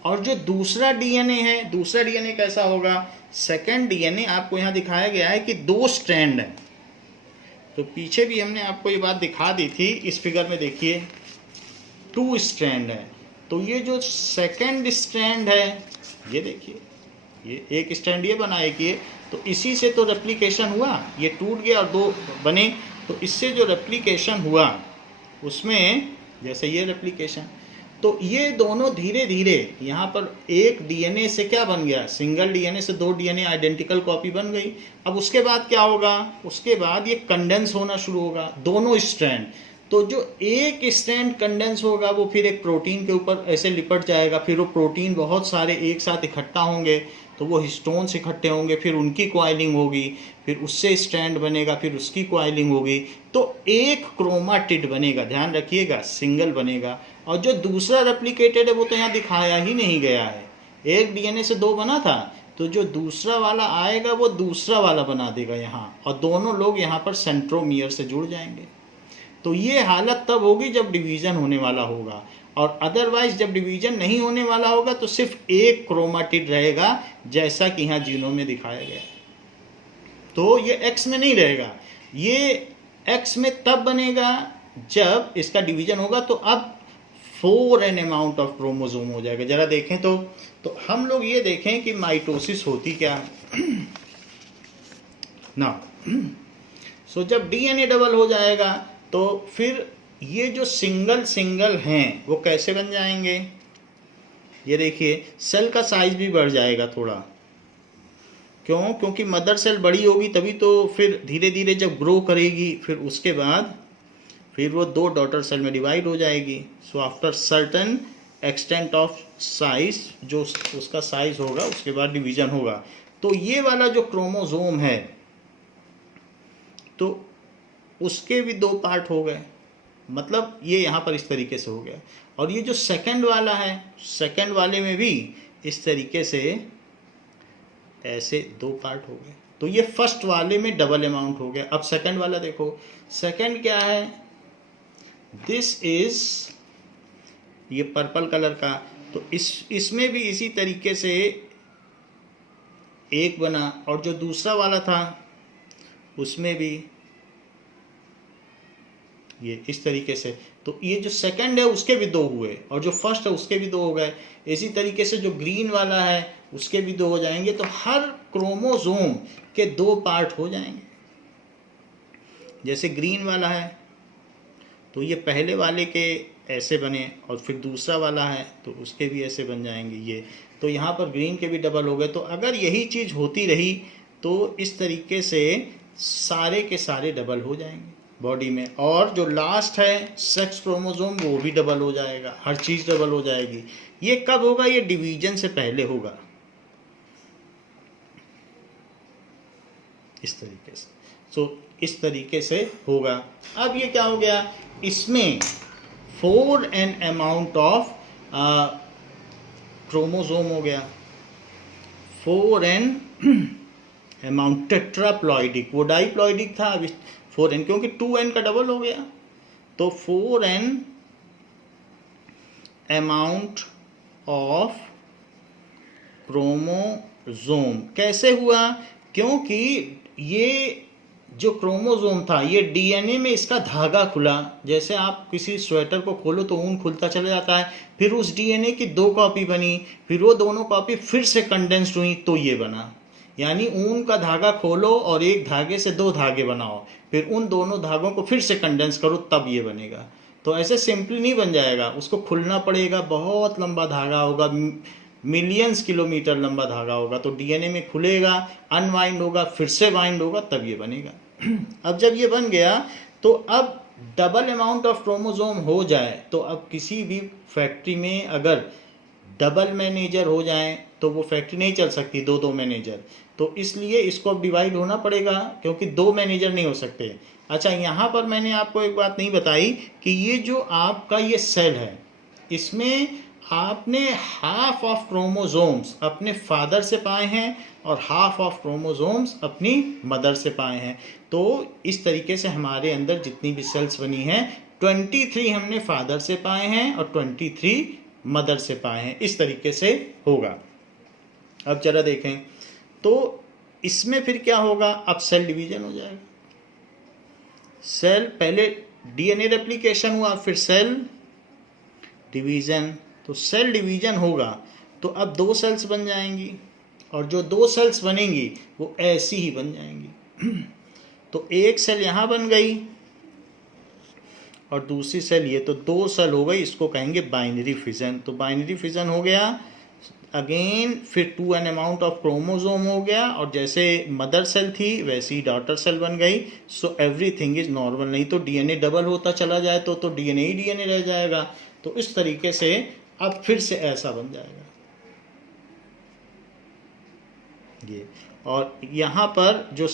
और जो दूसरा डीएनए है, दूसरा डीएनए कैसा होगा? सेकेंड डीएनए आपको यहाँ दिखाया गया है कि 2 स्ट्रैंड है। तो पीछे भी हमने आपको ये बात दिखा दी थी, इस फिगर में देखिए 2 स्ट्रैंड है। तो ये जो सेकेंड स्ट्रैंड है, ये देखिए, ये एक स्ट्रैंड ये बना है कि तो इसी से तो रेप्लिकेशन हुआ, ये टूट गया और 2 बने। तो इससे जो रेप्लिकेशन हुआ उसमें जैसे ये रेप्लिकेशन, तो ये दोनों धीरे धीरे यहाँ पर एक डीएनए से क्या बन गया? सिंगल डीएनए से 2 डीएनए आइडेंटिकल कॉपी बन गई। अब उसके बाद क्या होगा? उसके बाद ये कंडेंस होना शुरू होगा, दोनों स्ट्रैंड। तो जो एक स्ट्रैंड कंडेंस होगा वो फिर एक प्रोटीन के ऊपर ऐसे लिपट जाएगा, फिर वो प्रोटीन बहुत सारे एक साथ इकट्ठा होंगे तो वो हिस्टोन्स इकट्ठे होंगे, फिर उनकी क्वाइलिंग होगी, फिर उससे स्ट्रैंड बनेगा, फिर उसकी क्वाइलिंग होगी, तो एक क्रोमाटिड बनेगा। ध्यान रखिएगा, सिंगल बनेगा। और जो दूसरा रेप्लिकेटेड है वो तो यहाँ दिखाया ही नहीं गया है। एक डीएनए से 2 बना था, तो जो दूसरा वाला आएगा वो दूसरा वाला बना देगा यहाँ, और दोनों लोग यहाँ पर सेंट्रोमियर से जुड़ जाएंगे। तो ये हालत तब होगी जब डिवीज़न होने वाला होगा, और अदरवाइज जब डिवीज़न नहीं होने वाला होगा तो सिर्फ एक क्रोमाटिड रहेगा, जैसा कि यहाँ जीनोम में दिखाया गया। तो ये एक्स में नहीं रहेगा, ये एक्स में तब बनेगा जब इसका डिवीज़न होगा। तो अब 4n अमाउंट ऑफ क्रोमोसोम हो जाएगा। जरा देखें तो हम लोग ये देखें कि माइटोसिस होती क्या है ना। सो जब डीएनए डबल हो जाएगा तो फिर ये जो सिंगल हैं वो कैसे बन जाएंगे? ये देखिए, सेल का साइज भी बढ़ जाएगा थोड़ा। क्यों? क्योंकि मदर सेल बड़ी होगी तभी तो फिर धीरे धीरे जब ग्रो करेगी फिर उसके बाद फिर वो 2 डॉटर सेल में डिवाइड हो जाएगी। So after certain extent of size, जो उसका साइज होगा उसके बाद डिवीजन होगा। तो ये वाला जो क्रोमोसोम है तो उसके भी 2 पार्ट हो गए, मतलब ये यहाँ पर इस तरीके से हो गया। और ये जो सेकंड वाला है, सेकंड वाले में भी इस तरीके से ऐसे 2 पार्ट हो गए। तो ये फर्स्ट वाले में डबल अमाउंट हो गया। अब सेकंड वाला देखो, सेकंड क्या है, दिस इज ये पर्पल कलर का, तो इसमें भी इसी तरीके से एक बना, और जो दूसरा वाला था उसमें भी ये इस तरीके से, तो ये जो सेकंड है उसके भी दो हुए, और जो फर्स्ट है उसके भी दो हो गए। इसी तरीके से जो ग्रीन वाला है उसके भी दो हो जाएंगे, तो हर क्रोमोसोम के दो पार्ट हो जाएंगे। जैसे ग्रीन वाला है तो ये पहले वाले के ऐसे बने, और फिर दूसरा वाला है तो उसके भी ऐसे बन जाएंगे ये, तो यहाँ पर ग्रीन के भी डबल हो गए। तो अगर यही चीज़ होती रही तो इस तरीके से सारे के सारे डबल हो जाएंगे बॉडी में, और जो लास्ट है सेक्स क्रोमोसोम वो भी डबल हो जाएगा, हर चीज़ डबल हो जाएगी। ये कब होगा, ये डिवीजन से पहले होगा, इस तरीके से। इस तरीके से होगा। अब ये क्या हो गया, इसमें 4n अमाउंट ऑफ क्रोमोसोम हो गया, 4n अमाउंट टेट्राप्लॉइडिक, वो डाइप्लॉइडिक था, अब 4n क्योंकि 2n का डबल हो गया, तो 4n अमाउंट ऑफ क्रोमोसोम। कैसे हुआ, क्योंकि ये जो क्रोमोसोम था ये डीएनए में इसका धागा खुला, जैसे आप किसी स्वेटर को खोलो तो ऊन खुलता चला जाता है, फिर उस डीएनए की दो कॉपी बनी, फिर वो दोनों कॉपी फिर से कंडेंस्ड हुई तो ये बना। यानी ऊन का धागा खोलो और एक धागे से दो धागे बनाओ, फिर उन दोनों धागों को फिर से कंडेंस करो, तब ये बनेगा। तो ऐसे सिंपली नहीं बन जाएगा, उसको खुलना पड़ेगा, बहुत लंबा धागा होगा, मिलियंस किलोमीटर लंबा धागा होगा, तो डीएनए में खुलेगा, अनवाइंड होगा, फिर से वाइंड होगा, तब ये बनेगा। अब जब ये बन गया तो अब डबल अमाउंट ऑफ क्रोमोसोम हो जाए, तो अब किसी भी फैक्ट्री में अगर डबल मैनेजर हो जाए तो वो फैक्ट्री नहीं चल सकती, दो दो मैनेजर, तो इसलिए इसको अब डिवाइड होना पड़ेगा, क्योंकि दो मैनेजर नहीं हो सकते। अच्छा, यहाँ पर मैंने आपको एक बात नहीं बताई कि ये जो आपका ये सेल है, इसमें आपने हाफ ऑफ क्रोमोसोम्स अपने फादर से पाए हैं और हाफ ऑफ क्रोमोसोम्स अपनी मदर से पाए हैं। तो इस तरीके से हमारे अंदर जितनी भी सेल्स बनी हैं, 23 हमने फादर से पाए हैं और 23 मदर से पाए हैं, इस तरीके से होगा। अब जरा देखें तो इसमें फिर क्या होगा, अब सेल डिवीजन हो जाएगा। सेल पहले डीएनए रेप्लिकेशन हुआ, फिर सेल डिवीजन, तो सेल डिवीजन होगा तो अब दो सेल्स बन जाएंगी, और जो दो सेल्स बनेंगी वो ऐसी ही बन जाएंगी। तो एक सेल यहाँ बन गई और दूसरी सेल ये, तो दो सेल हो गई, इसको कहेंगे बाइनरी फिजन। तो बाइनरी फिजन हो गया, अगेन फिर 2n अमाउंट ऑफ क्रोमोसोम हो गया, और जैसे मदर सेल थी वैसी डॉटर सेल बन गई। So everything is normal. नहीं तो डीएनए डबल होता चला जाए तो डीएनए ही डीएनए रह जाएगा। तो इस तरीके से अब फिर से ऐसा बन जाएगा ये, और यहाँ पर जो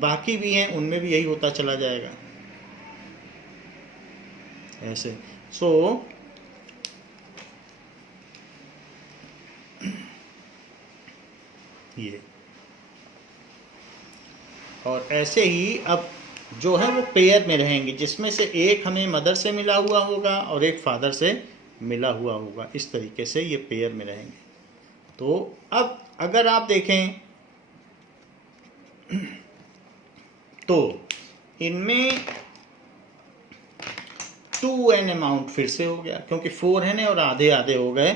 बाकी भी हैं उनमें भी यही होता चला जाएगा ऐसे। सो ये, और ऐसे ही अब जो है वो पेयर में रहेंगे, जिसमें से एक हमें मदर से मिला हुआ होगा और एक फादर से मिला हुआ होगा, इस तरीके से ये पेयर में रहेंगे। तो अब अगर आप देखें तो इनमें 2n अमाउंट फिर से हो गया, क्योंकि 4n और आधे आधे हो गए,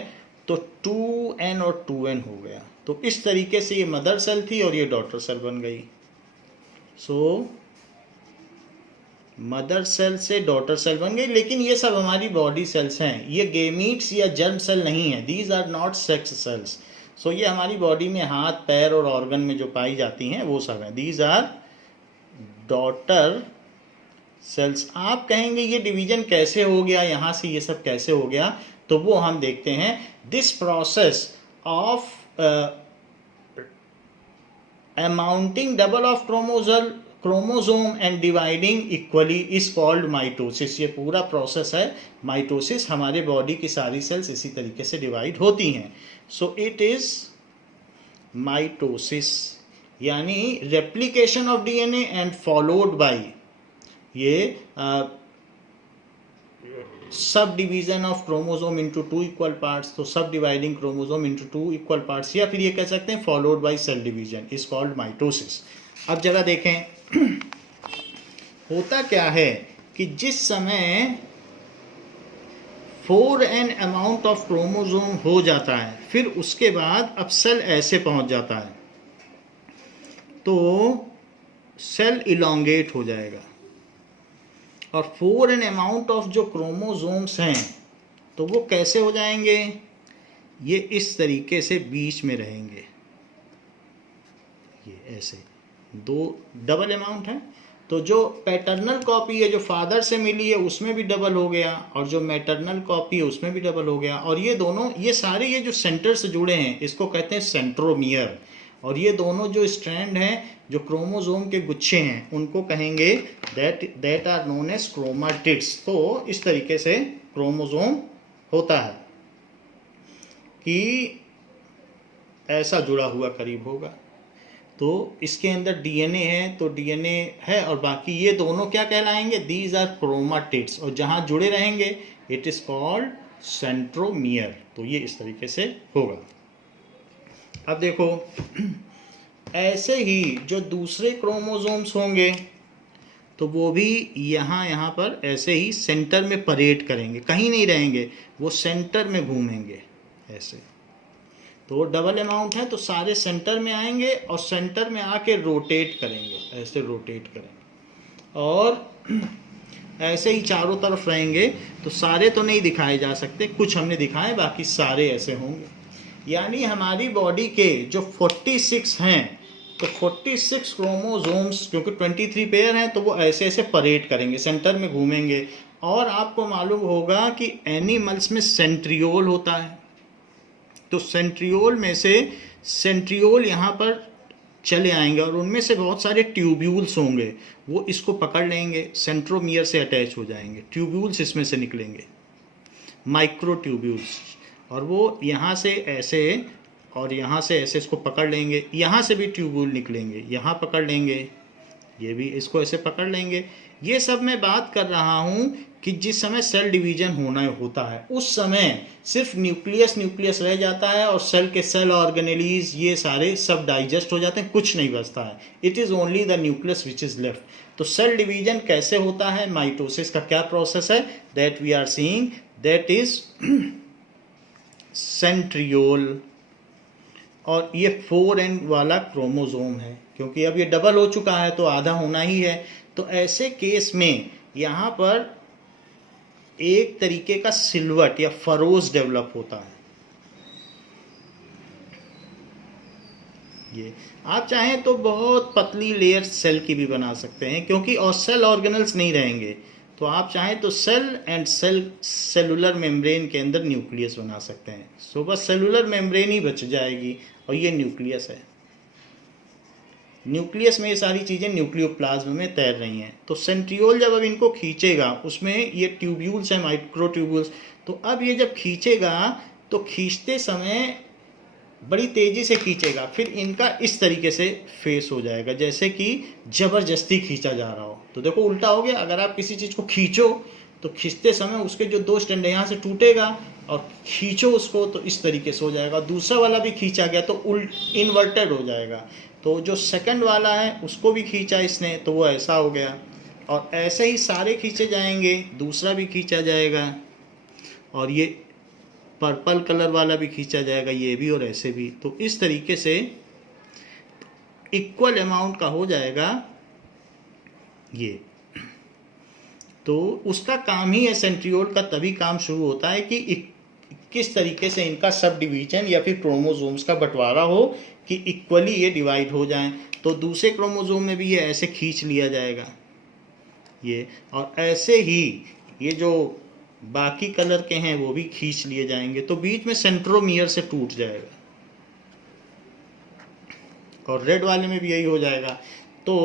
तो 2n और 2n हो गया। तो इस तरीके से ये मदर सेल थी और ये डॉटर सेल बन गई। सो मदर सेल से डॉटर सेल बन गई, लेकिन ये सब हमारी बॉडी सेल्स हैं, ये गेमीट्स या जर्म सेल नहीं है, these are not sex cells. So ये हमारी बॉडी में हाथ पैर और ऑर्गन में जो पाई जाती हैं वो सब हैं, दीज आर डॉटर सेल्स। आप कहेंगे ये डिवीजन कैसे हो गया, यहाँ से ये सब कैसे हो गया, तो वो हम देखते हैं। This process of amounting double of chromosome and dividing equally is called mitosis. ये पूरा प्रोसेस है माइटोसिस, हमारे बॉडी की सारी सेल्स इसी तरीके से डिवाइड होती हैं। So it is mitosis. यानी replication of DNA and followed by ये सब division of chromosome into 2 equal parts, तो सब dividing chromosome into 2 equal parts, या फिर ये कह सकते हैं followed by cell division is called mitosis. अब जरा देखें होता क्या है कि जिस समय 4n अमाउंट ऑफ क्रोमोसोम हो जाता है, फिर उसके बाद अब सेल ऐसे पहुंच जाता है, तो सेल इलोंगेट हो जाएगा, और 4n अमाउंट ऑफ जो क्रोमोसोम्स हैं तो वो कैसे हो जाएंगे, ये इस तरीके से बीच में रहेंगे, ये ऐसे दो डबल अमाउंट है। तो जो पैटर्नल कॉपी है जो फादर से मिली है उसमें भी डबल हो गया, और जो मैटरनल कॉपी है उसमें भी डबल हो गया, और ये दोनों ये सारे ये जो सेंटर से जुड़े हैं इसको कहते हैं सेंट्रोमियर, और ये दोनों जो स्ट्रैंड हैं जो क्रोमोसोम के गुच्छे हैं उनको कहेंगे that are known as chromatids. तो इस तरीके से क्रोमोसोम होता है कि ऐसा जुड़ा हुआ करीब होगा। तो इसके अंदर डीएनए है तो डीएनए है, और बाकी ये दोनों क्या कहलाएंगे, दीज आर क्रोमाटिड्स, और जहाँ जुड़े रहेंगे इट इज कॉल्ड सेंट्रोमियर। तो ये इस तरीके से होगा। अब देखो ऐसे ही जो दूसरे क्रोमोसोम्स होंगे तो वो भी यहाँ पर ऐसे ही सेंटर में परेड करेंगे, कहीं नहीं रहेंगे, वो सेंटर में घूमेंगे ऐसे। तो डबल अमाउंट है तो सारे सेंटर में आएंगे और सेंटर में आके रोटेट करेंगे, ऐसे रोटेट करेंगे, और ऐसे ही चारों तरफ रहेंगे। तो सारे तो नहीं दिखाए जा सकते, कुछ हमने दिखाए, बाकी सारे ऐसे होंगे। यानी हमारी बॉडी के जो 46 हैं तो 46 क्रोमोसोम्स, क्योंकि 23 पेयर हैं तो वो ऐसे ऐसे परेड करेंगे, सेंटर में घूमेंगे। और आपको मालूम होगा कि एनिमल्स में सेंट्रियोल होता है, तो सेंट्रियोल में से सेंट्रियोल यहाँ पर चले आएंगे और उनमें से बहुत सारे ट्यूब्यूल्स होंगे, वो इसको पकड़ लेंगे, सेंट्रोमियर से अटैच हो जाएंगे, ट्यूब्यूल्स इसमें से निकलेंगे, माइक्रो ट्यूब्यूल्स, और वो यहाँ से ऐसे और यहाँ से ऐसे इसको पकड़ लेंगे, यहाँ से भी ट्यूब्यूल निकलेंगे, यहाँ पकड़ लेंगे, ये भी इसको ऐसे पकड़ लेंगे। ये सब मैं बात कर रहा हूँ कि जिस समय सेल डिवीजन होता है उस समय सिर्फ न्यूक्लियस रह जाता है, और सेल के सेल ऑर्गेनेलीज ये सारे सब डाइजेस्ट हो जाते हैं, कुछ नहीं बचता है। It is only the nucleus which is left. तो सेल डिवीजन कैसे होता है, माइटोसिस का क्या प्रोसेस है, that we are seeing, that is centriole, और ये 4n वाला क्रोमोसोम है, क्योंकि अब ये डबल हो चुका है तो आधा होना ही है। तो ऐसे केस में यहाँ पर एक तरीके का सिलवट या फरोज डेवलप होता है। ये आप चाहें तो बहुत पतली लेयर सेल की भी बना सकते हैं, क्योंकि और सेल ऑर्गेनल्स नहीं रहेंगे, तो आप चाहें तो सेल एंड सेलुलर मेम्ब्रेन के अंदर न्यूक्लियस बना सकते हैं। सो बस सेलुलर मेम्ब्रेन ही बच जाएगी और ये न्यूक्लियस है। न्यूक्लियस में ये सारी चीज़ें न्यूक्लियोप्लाज्म में तैर रही हैं। तो सेंट्रियोल जब अब इनको खींचेगा, उसमें ये ट्यूब्यूल्स हैं, माइक्रो ट्यूब्यूल्स, तो अब ये जब खींचेगा तो खींचते समय बड़ी तेज़ी से खींचेगा, फिर इनका इस तरीके से फेस हो जाएगा जैसे कि ज़बरदस्ती खींचा जा रहा हो। तो देखो उल्टा हो गया, अगर आप किसी चीज़ को खींचो तो खींचते समय उसके जो दो स्टैंड यहाँ से टूटेगा, और खींचो उसको तो इस तरीके से हो जाएगा। दूसरा वाला भी खींचा गया तो इन्वर्टेड हो जाएगा। तो जो सेकंड वाला है उसको भी खींचा इसने तो वो ऐसा हो गया, और ऐसे ही सारे खींचे जाएंगे, दूसरा भी खींचा जाएगा, और ये पर्पल कलर वाला भी खींचा जाएगा, ये भी और ऐसे भी। तो इस तरीके से इक्वल अमाउंट का हो जाएगा ये। तो उसका काम ही है, सेंट्रियोल का तभी काम शुरू होता है कि किस तरीके से इनका सब डिवीजन या फिर क्रोमोसोम्स का बंटवारा हो कि इक्वली ये डिवाइड हो जाएं। तो दूसरे क्रोमोसोम में भी ये ऐसे खींच लिया जाएगा ये, और ऐसे ही ये जो बाकी कलर के हैं वो भी खींच लिए जाएंगे, तो बीच में सेंट्रोमियर से टूट जाएगा, और रेड वाले में भी यही हो जाएगा। तो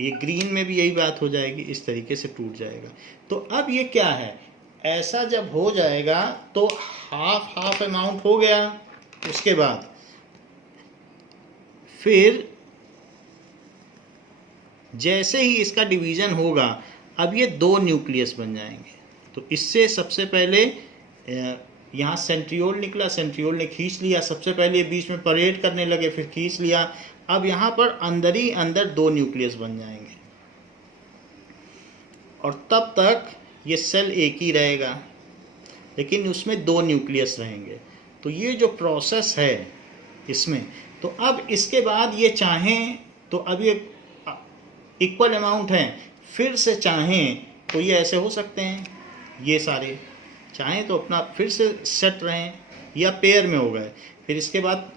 ये ग्रीन में भी यही बात हो जाएगी, इस तरीके से टूट जाएगा। तो अब ये क्या है, ऐसा जब हो जाएगा तो हाफ अमाउंट हो गया, उसके बाद फिर जैसे ही इसका डिवीज़न होगा, अब ये 2 न्यूक्लियस बन जाएंगे। तो इससे सबसे पहले यहाँ सेंट्रियोल निकला, सेंट्रियोल ने खींच लिया, सबसे पहले ये बीच में परेड करने लगे, फिर खींच लिया। अब यहाँ पर अंदर ही अंदर 2 न्यूक्लियस बन जाएंगे और तब तक ये सेल एक ही रहेगा, लेकिन उसमें 2 न्यूक्लियस रहेंगे। तो ये जो प्रोसेस है इसमें, तो अब इसके बाद ये चाहें तो अब ये इक्वल अमाउंट हैं, फिर से चाहें तो ये ऐसे हो सकते हैं, ये सारे चाहें तो अपना फिर से सेट रहें या पेयर में हो गए। फिर इसके बाद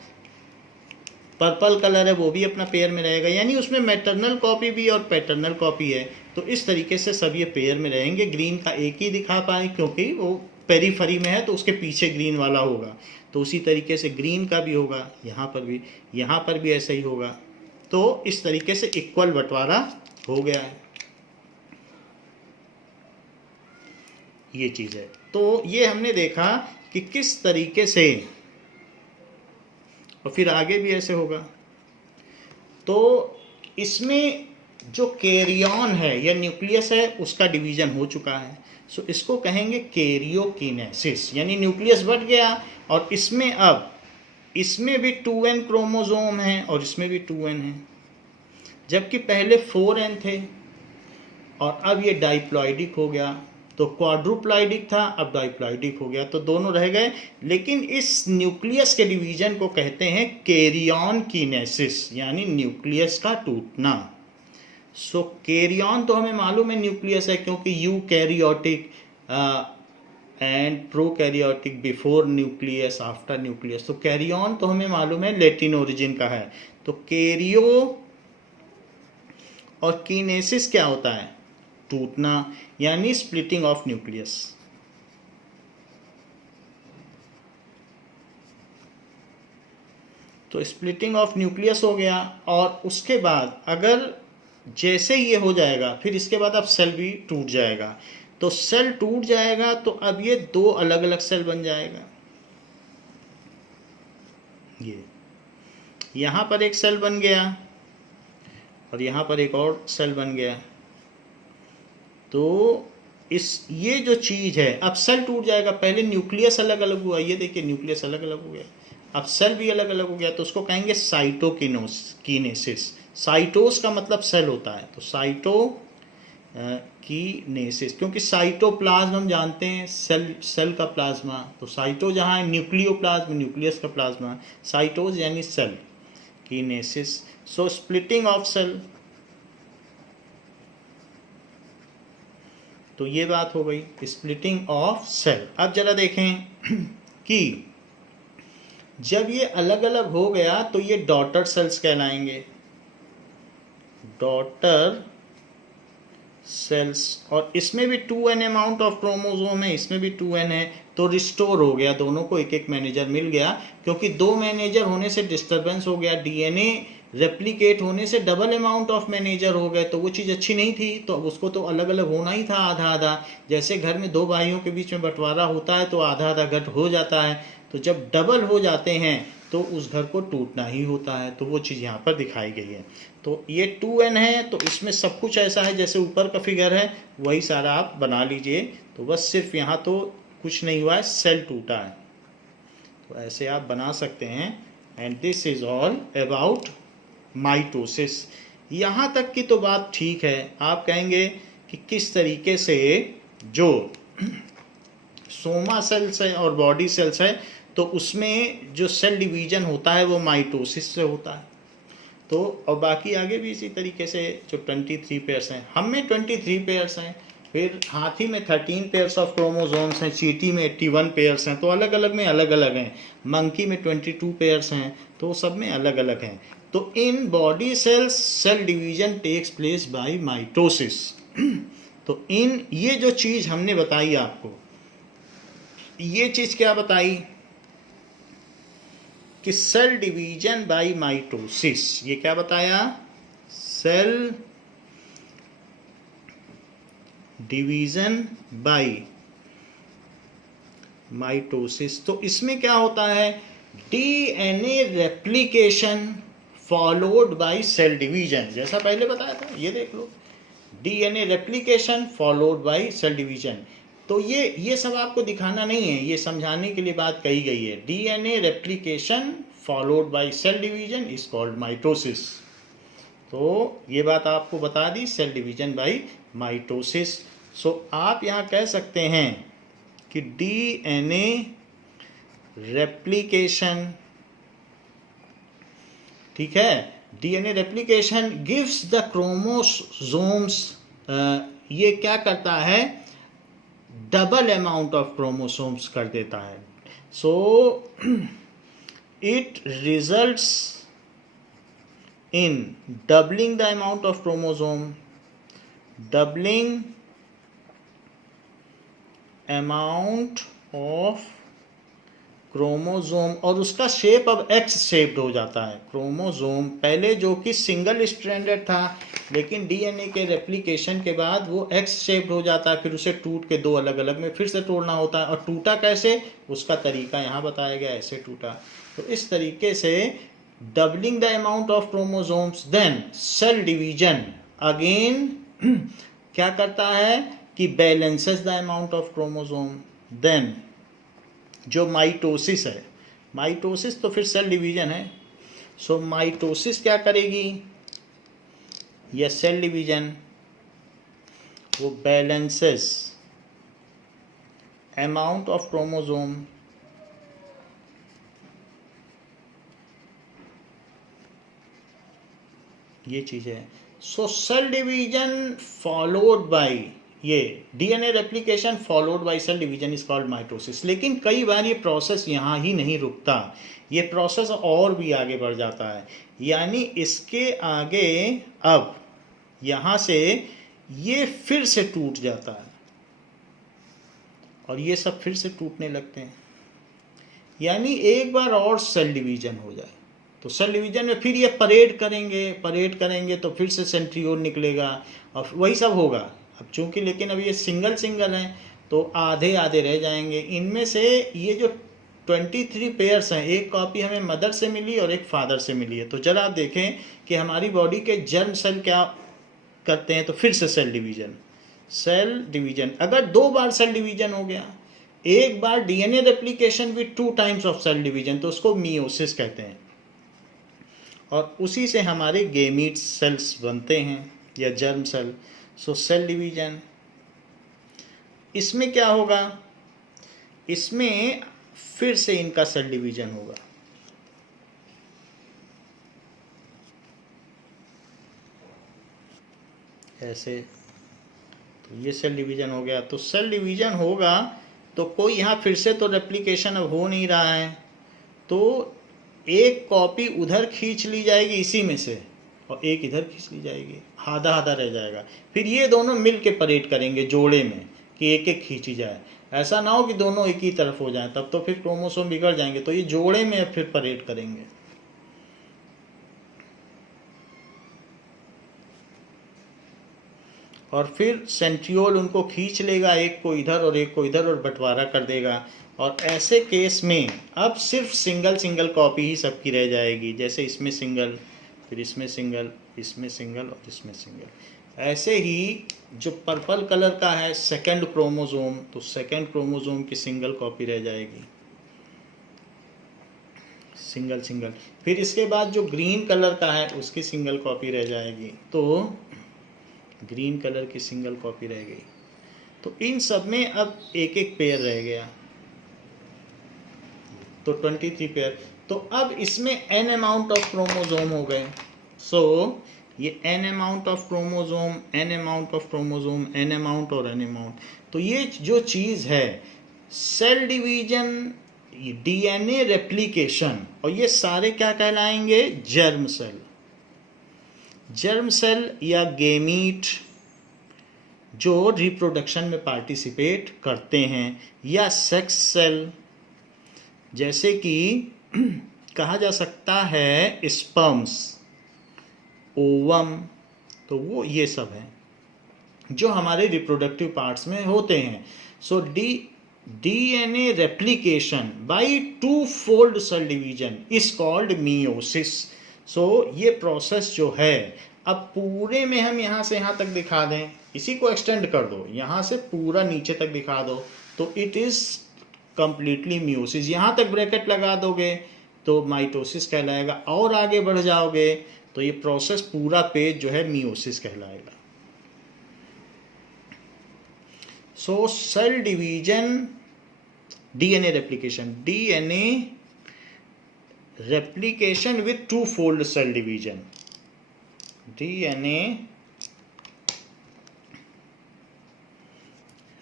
पर्पल कलर है वो भी अपना पेयर में रहेगा, यानी उसमें मैटरनल कॉपी भी और पैटर्नल कॉपी है। तो इस तरीके से सब ये पेयर में रहेंगे। ग्रीन का एक ही दिखा पाए क्योंकि वो पेरीफरी में है, तो उसके पीछे ग्रीन वाला होगा। तो उसी तरीके से ग्रीन का भी होगा, यहाँ पर भी ऐसा ही होगा। तो इस तरीके से इक्वल बंटवारा हो गया है, ये चीज़ है। तो ये हमने देखा कि किस तरीके से, और फिर आगे भी ऐसे होगा। तो इसमें जो कैरियन है या न्यूक्लियस है उसका डिवीजन हो चुका है। सो इसको कहेंगे कैरियोकिनेसिस, यानी न्यूक्लियस बढ़ गया और इसमें अब इसमें भी 2n क्रोमोसोम हैं और इसमें भी 2n है, जबकि पहले 4n थे और अब ये डाइप्लॉइडिक हो गया। तो क्वाड्रुप्लॉइडिक था, अब डाइप्लॉइडिक हो गया, तो दोनों रह गए। लेकिन इस न्यूक्लियस के डिवीजन को कहते हैं कैरियोकिनेसिस, यानी न्यूक्लियस का टूटना। सो कैरियन तो हमें मालूम है न्यूक्लियस है, क्योंकि eukaryotic and prokaryotic, before nucleus, after nucleus. तो कैरियन तो हमें मालूम है लैटिन ओरिजिन का है। तो कैरियो और किनेसिस क्या होता है? टूटना, यानी स्प्लिटिंग ऑफ न्यूक्लियस। तो स्प्लिटिंग ऑफ न्यूक्लियस हो गया और उसके बाद अगर जैसे ये हो जाएगा, फिर इसके बाद अब सेल भी टूट जाएगा। तो सेल टूट जाएगा तो अब ये 2 अलग अलग सेल बन जाएगा। ये यहाँ पर एक सेल बन गया और यहाँ पर एक और सेल बन गया। तो ये जो चीज़ है, अब सेल टूट जाएगा। पहले न्यूक्लियस अलग अलग हुआ, ये देखिए न्यूक्लियस अलग अलग हो गया, अब सेल भी अलग अलग हो गया। तो उसको कहेंगे साइटोकिनेसिस। साइटोस का मतलब सेल होता है, तो साइटोकिनेसिस, क्योंकि साइटोप्लाज्म हम जानते हैं सेल का प्लाज्मा। तो साइटो जहाँ है न्यूक्लियोप्लाज्म, न्यूक्लियस का प्लाज्मा, साइटोस यानी cell kinesis. So splitting of cell. तो ये बात हो गई स्प्लिटिंग ऑफ सेल। अब जरा देखें कि जब ये अलग अलग हो गया तो ये डॉटर सेल्स कहलाएंगे, डॉटर सेल्स। और इसमें भी 2n अमाउंट ऑफ क्रोमोसोम है, इसमें भी 2n है। तो रिस्टोर हो गया, दोनों को एक एक मैनेजर मिल गया, क्योंकि 2 मैनेजर होने से डिस्टर्बेंस हो गया, डीएनए रेप्लिकेट होने से डबल अमाउंट ऑफ मैनेजर हो गए। तो वो चीज़ अच्छी नहीं थी, तो अब उसको तो अलग अलग होना ही था, आधा आधा। जैसे घर में 2 भाइयों के बीच में बंटवारा होता है तो आधा आधा घट हो जाता है। तो जब डबल हो जाते हैं तो उस घर को टूटना ही होता है। तो वो चीज़ यहाँ पर दिखाई गई है। तो ये 2n है, तो इसमें सब कुछ ऐसा है जैसे ऊपर का फिगर है, वही सारा आप बना लीजिए। तो बस सिर्फ यहाँ तो कुछ नहीं हुआ है, सेल टूटा है। तो ऐसे आप बना सकते हैं। And this is all about mitosis. यहाँ तक की तो बात ठीक है। आप कहेंगे कि किस तरीके से जो सोमा सेल्स है और बॉडी सेल्स है, तो उसमें जो सेल डिवीजन होता है वो माइटोसिस से होता है। तो और बाकी आगे भी इसी तरीके से जो 23 पेयर्स हैं, हम में 23 पेयर्स हैं, फिर हाथी में 13 पेयर्स ऑफ क्रोमोसोम्स हैं, चींटी में 81 पेयर्स हैं। तो अलग अलग में अलग अलग हैं। मंकी में 22 पेयर्स हैं, तो सब में अलग अलग हैं। तो in body cells cell division takes place by mitosis. तो इन ये जो चीज़ हमने बताई आपको, ये चीज़ क्या बताई कि सेल डिवीजन बाय माइटोसिस। ये क्या बताया? Cell division by mitosis. तो इसमें क्या होता है? DNA replication followed by cell division, जैसा पहले बताया था, ये देख लो, DNA replication followed by cell division. तो ये सब आपको दिखाना नहीं है, ये समझाने के लिए बात कही गई है। DNA replication followed by cell division is called mitosis. तो ये बात आपको बता दी, cell division by mitosis. So आप यहाँ कह सकते हैं कि डीएनए रेप्लिकेशन, ठीक है, DNA replication gives the chromosomes, ये क्या करता है, डबल अमाउंट ऑफ क्रोमोसोम्स कर देता है। So it results in doubling the amount of chromosome, doubling amount of chromosome, और उसका शेप अब एक्स शेप्ड हो जाता है। क्रोमोसोम पहले जो कि सिंगल स्ट्रैंडेड था, लेकिन डीएनए के रेप्लिकेशन के बाद वो एक्स शेप्ड हो जाता है, फिर उसे टूट के दो अलग अलग में फिर से तोड़ना होता है। और टूटा कैसे, उसका तरीका यहाँ बताया गया, ऐसे टूटा। तो इस तरीके से doubling the amount of chromosomes, then cell division again क्या करता है कि balances the amount of chromosome. Then जो माइटोसिस है, माइटोसिस तो फिर सेल डिवीजन है। सो माइटोसिस क्या करेगी, या सेल डिवीजन, वो बैलेंसेस अमाउंट ऑफ क्रोमोसोम, ये चीज है। So cell division followed by, ये DNA replication followed by cell division is called mitosis. लेकिन कई बार ये प्रोसेस यहाँ ही नहीं रुकता, ये प्रोसेस और भी आगे बढ़ जाता है। यानी इसके आगे अब यहाँ से ये फिर से टूट जाता है और ये सब फिर से टूटने लगते हैं। यानी एक बार और सेल डिवीजन हो जाए तो सेल डिवीजन में फिर ये परेड करेंगे तो फिर से सेंट्रियोल निकलेगा और वही सब होगा। अब चूंकि लेकिन अब ये सिंगल हैं तो आधे आधे रह जाएंगे। इनमें से ये जो 23 पेयर्स हैं, एक कॉपी हमें मदर से मिली और एक फादर से मिली है। तो जरा आप देखें कि हमारी बॉडी के जर्म सेल क्या करते हैं। तो फिर से सेल डिवीजन अगर 2 बार सेल डिवीजन हो गया, एक बार DNA replication with 2 times of cell division, तो उसको मियोसिस कहते हैं। और उसी से हमारे गेमीट सेल्स बनते हैं या जर्म सेल। सो सेल डिवीजन, इसमें क्या होगा, इसमें फिर से इनका सेल डिवीजन होगा। ऐसे, तो ये सेल डिवीजन हो गया। तो सेल डिवीजन होगा तो कोई यहाँ फिर से तो रेप्लिकेशन अब हो नहीं रहा है, तो एक कॉपी उधर खींच ली जाएगी इसी में से और एक इधर खींच ली जाएगी, आधा आधा रह जाएगा। फिर ये दोनों मिल के परेड करेंगे जोड़े में कि एक एक खींची जाए। ऐसा ना हो कि दोनों एक ही तरफ हो जाएं, तब तो फिर क्रोमोसोम बिगड़ जाएंगे। तो ये जोड़े में फिर परेड करेंगे। और फिर सेंट्रियोल उनको खींच लेगा, एक को इधर और एक को इधर, और बंटवारा कर देगा। और ऐसे केस में अब सिर्फ सिंगल कॉपी ही सबकी रह जाएगी। जैसे इसमें सिंगल, फिर इसमें सिंगल, इसमें सिंगल और इसमें सिंगल। ऐसे ही जो पर्पल कलर का है सेकंड क्रोमोसोम, तो सेकंड क्रोमोसोम की सिंगल कॉपी रह जाएगी, सिंगल। फिर इसके बाद जो ग्रीन कलर का है उसकी सिंगल कॉपी रह जाएगी, तो ग्रीन कलर की सिंगल कॉपी रह गई। तो इन सब में अब एक एक पेयर रह गया, तो 23 पेयर। तो अब इसमें n अमाउंट ऑफ क्रोमोसोम हो गए। सो ये n amount of chromosome, n amount of chromosome, n amount और n अमाउंट। तो ये जो चीज़ है सेल डिवीजन, डीएनए रेप्लिकेशन, और ये सारे क्या कहलाएंगे, जर्म सेल या गेमीट जो रिप्रोडक्शन में पार्टिसिपेट करते हैं, या सेक्स सेल जैसे कि कहा जा सकता है स्पर्म्स, ओवम। तो वो ये सब हैं जो हमारे रिप्रोडक्टिव पार्ट्स में होते हैं। So DNA replication by 2-fold cell division is called meiosis. So ये प्रोसेस जो है, अब पूरे में हम यहाँ से यहाँ तक दिखा दें, इसी को एक्सटेंड कर दो, यहाँ से पूरा नीचे तक दिखा दो, तो इट इज़ कंप्लीटली मियोसिस। यहाँ तक ब्रैकेट लगा दोगे तो माइटोसिस कहलाएगा, और आगे बढ़ जाओगे तो ये प्रोसेस पूरा पेज जो है मियोसिस कहलाएगा। So cell division, DNA replication, DNA replication with two-fold cell division, DNA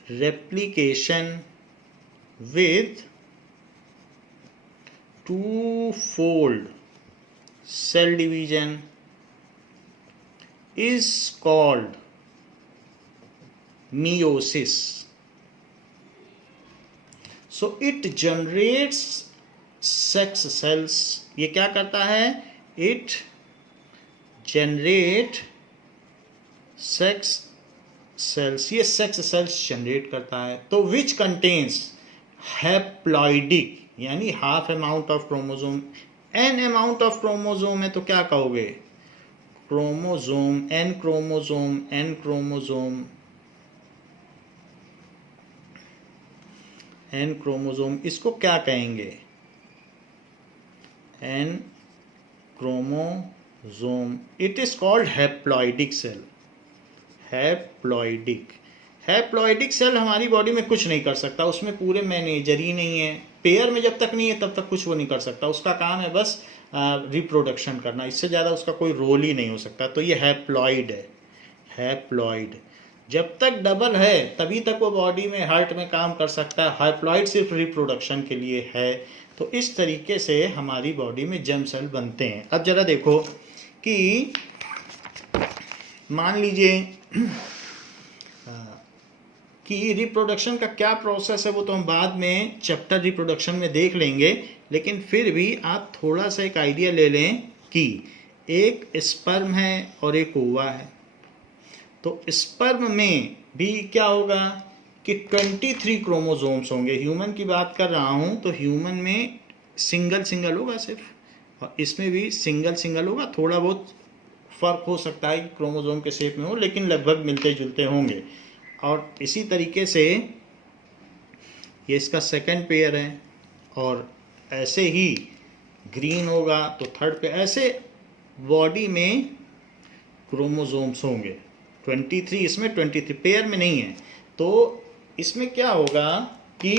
replication with two-fold cell division is called meiosis. So it generates sex cells. ये क्या करता है? इट जनरेट सेक्स सेल्स, ये sex cells generate करता है। तो which contains haploidic, यानी half amount of chromosome. N amount of chromosome है तो क्या कहोगे? Chromosome, n chromosome, n chromosome, n chromosome, इसको क्या कहेंगे? N chromosome. It is called haploidic cell. Haploidic, haploidic cell हमारी बॉडी में कुछ नहीं कर सकता, उसमें पूरे मैनेजर ही नहीं है। पेयर में जब तक नहीं है तब तक कुछ वो नहीं कर सकता, उसका काम है बस रिप्रोडक्शन करना, इससे ज़्यादा उसका कोई रोल ही नहीं हो सकता। तो ये हैप्लॉइड है। हैप्लॉइड जब तक डबल है तभी तक वो बॉडी में, हार्ट में काम कर सकता है। हैप्लॉइड सिर्फ रिप्रोडक्शन के लिए है। तो इस तरीके से हमारी बॉडी में जर्म सेल बनते हैं। अब जरा देखो कि मान लीजिए कि रिप्रोडक्शन का क्या प्रोसेस है, वो तो हम बाद में चैप्टर रिप्रोडक्शन में देख लेंगे, लेकिन फिर भी आप थोड़ा सा एक आइडिया ले लें कि एक स्पर्म है और एक ओवा है। तो स्पर्म में भी क्या होगा कि 23 क्रोमोसोम्स होंगे। ह्यूमन की बात कर रहा हूँ तो ह्यूमन में सिंगल सिंगल होगा सिर्फ, और इसमें भी सिंगल सिंगल होगा। थोड़ा बहुत फ़र्क हो सकता है कि क्रोमोसोम के शेप में हो, लेकिन लगभग मिलते जुलते होंगे। और इसी तरीके से ये इसका सेकंड पेयर है, और ऐसे ही ग्रीन होगा तो थर्ड पेयर। ऐसे बॉडी में क्रोमोसोम्स होंगे 23, इसमें 23 पेयर में नहीं है। तो इसमें क्या होगा कि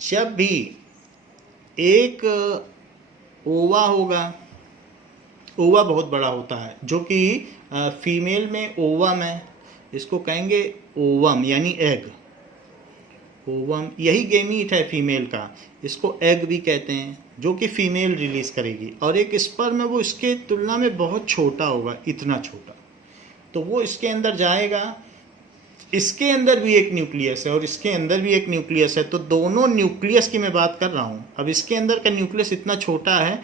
जब भी एक ओवा होगा, ओवा बहुत बड़ा होता है, जो कि फीमेल में ओवम है, इसको कहेंगे ओवम यानी एग। ओवम यही गेमीट है फीमेल का, इसको एग भी कहते हैं, जो कि फीमेल रिलीज करेगी। और एक स्पर्म है, वो इसके तुलना में बहुत छोटा होगा, इतना छोटा। तो वो इसके अंदर जाएगा, इसके अंदर भी एक न्यूक्लियस है और इसके अंदर भी एक न्यूक्लियस है। तो दोनों न्यूक्लियस की मैं बात कर रहा हूँ। अब इसके अंदर का न्यूक्लियस इतना छोटा है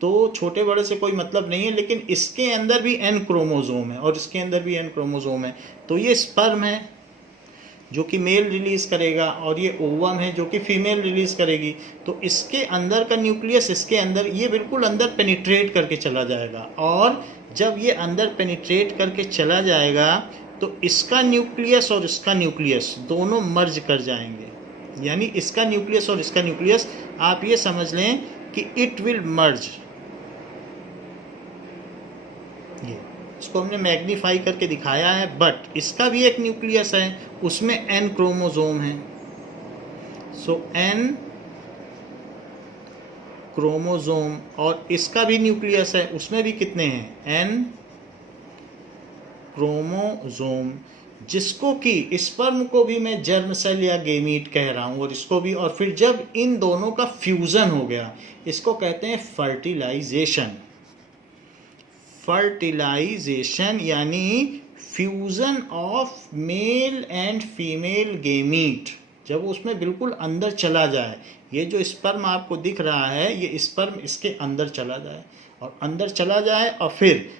तो छोटे बड़े से कोई मतलब नहीं है, लेकिन इसके अंदर भी एन क्रोमोसोम है और इसके अंदर भी एन क्रोमोसोम है। तो ये स्पर्म है जो कि मेल रिलीज करेगा, और ये ओवम है जो कि फीमेल रिलीज करेगी। तो इसके अंदर का न्यूक्लियस इसके अंदर, ये बिल्कुल अंदर पेनिट्रेट करके चला जाएगा, और जब ये अंदर पेनिट्रेट करके चला जाएगा तो इसका न्यूक्लियस और इसका न्यूक्लियस दोनों मर्ज कर जाएंगे। यानी इसका न्यूक्लियस और इसका न्यूक्लियस, आप ये समझ लें कि इट विल मर्ज। ये इसको हमने मैग्नीफाई करके दिखाया है, बट इसका भी एक न्यूक्लियस है, उसमें एन क्रोमोसोम है। सो एन क्रोमोसोम, और इसका भी न्यूक्लियस है, उसमें भी कितने हैं? एन क्रोमोसोम, जिसको कि स्पर्म को भी मैं जर्म सेल या गेमीट कह रहा हूँ, और इसको भी। और फिर जब इन दोनों का फ्यूज़न हो गया, इसको कहते हैं फर्टिलाइजेशन। फर्टिलाइजेशन यानी fusion of male and female gamete. जब उसमें बिल्कुल अंदर चला जाए, ये जो स्पर्म आपको दिख रहा है, ये स्पर्म इसके अंदर चला जाए, और अंदर चला जाए, और फिर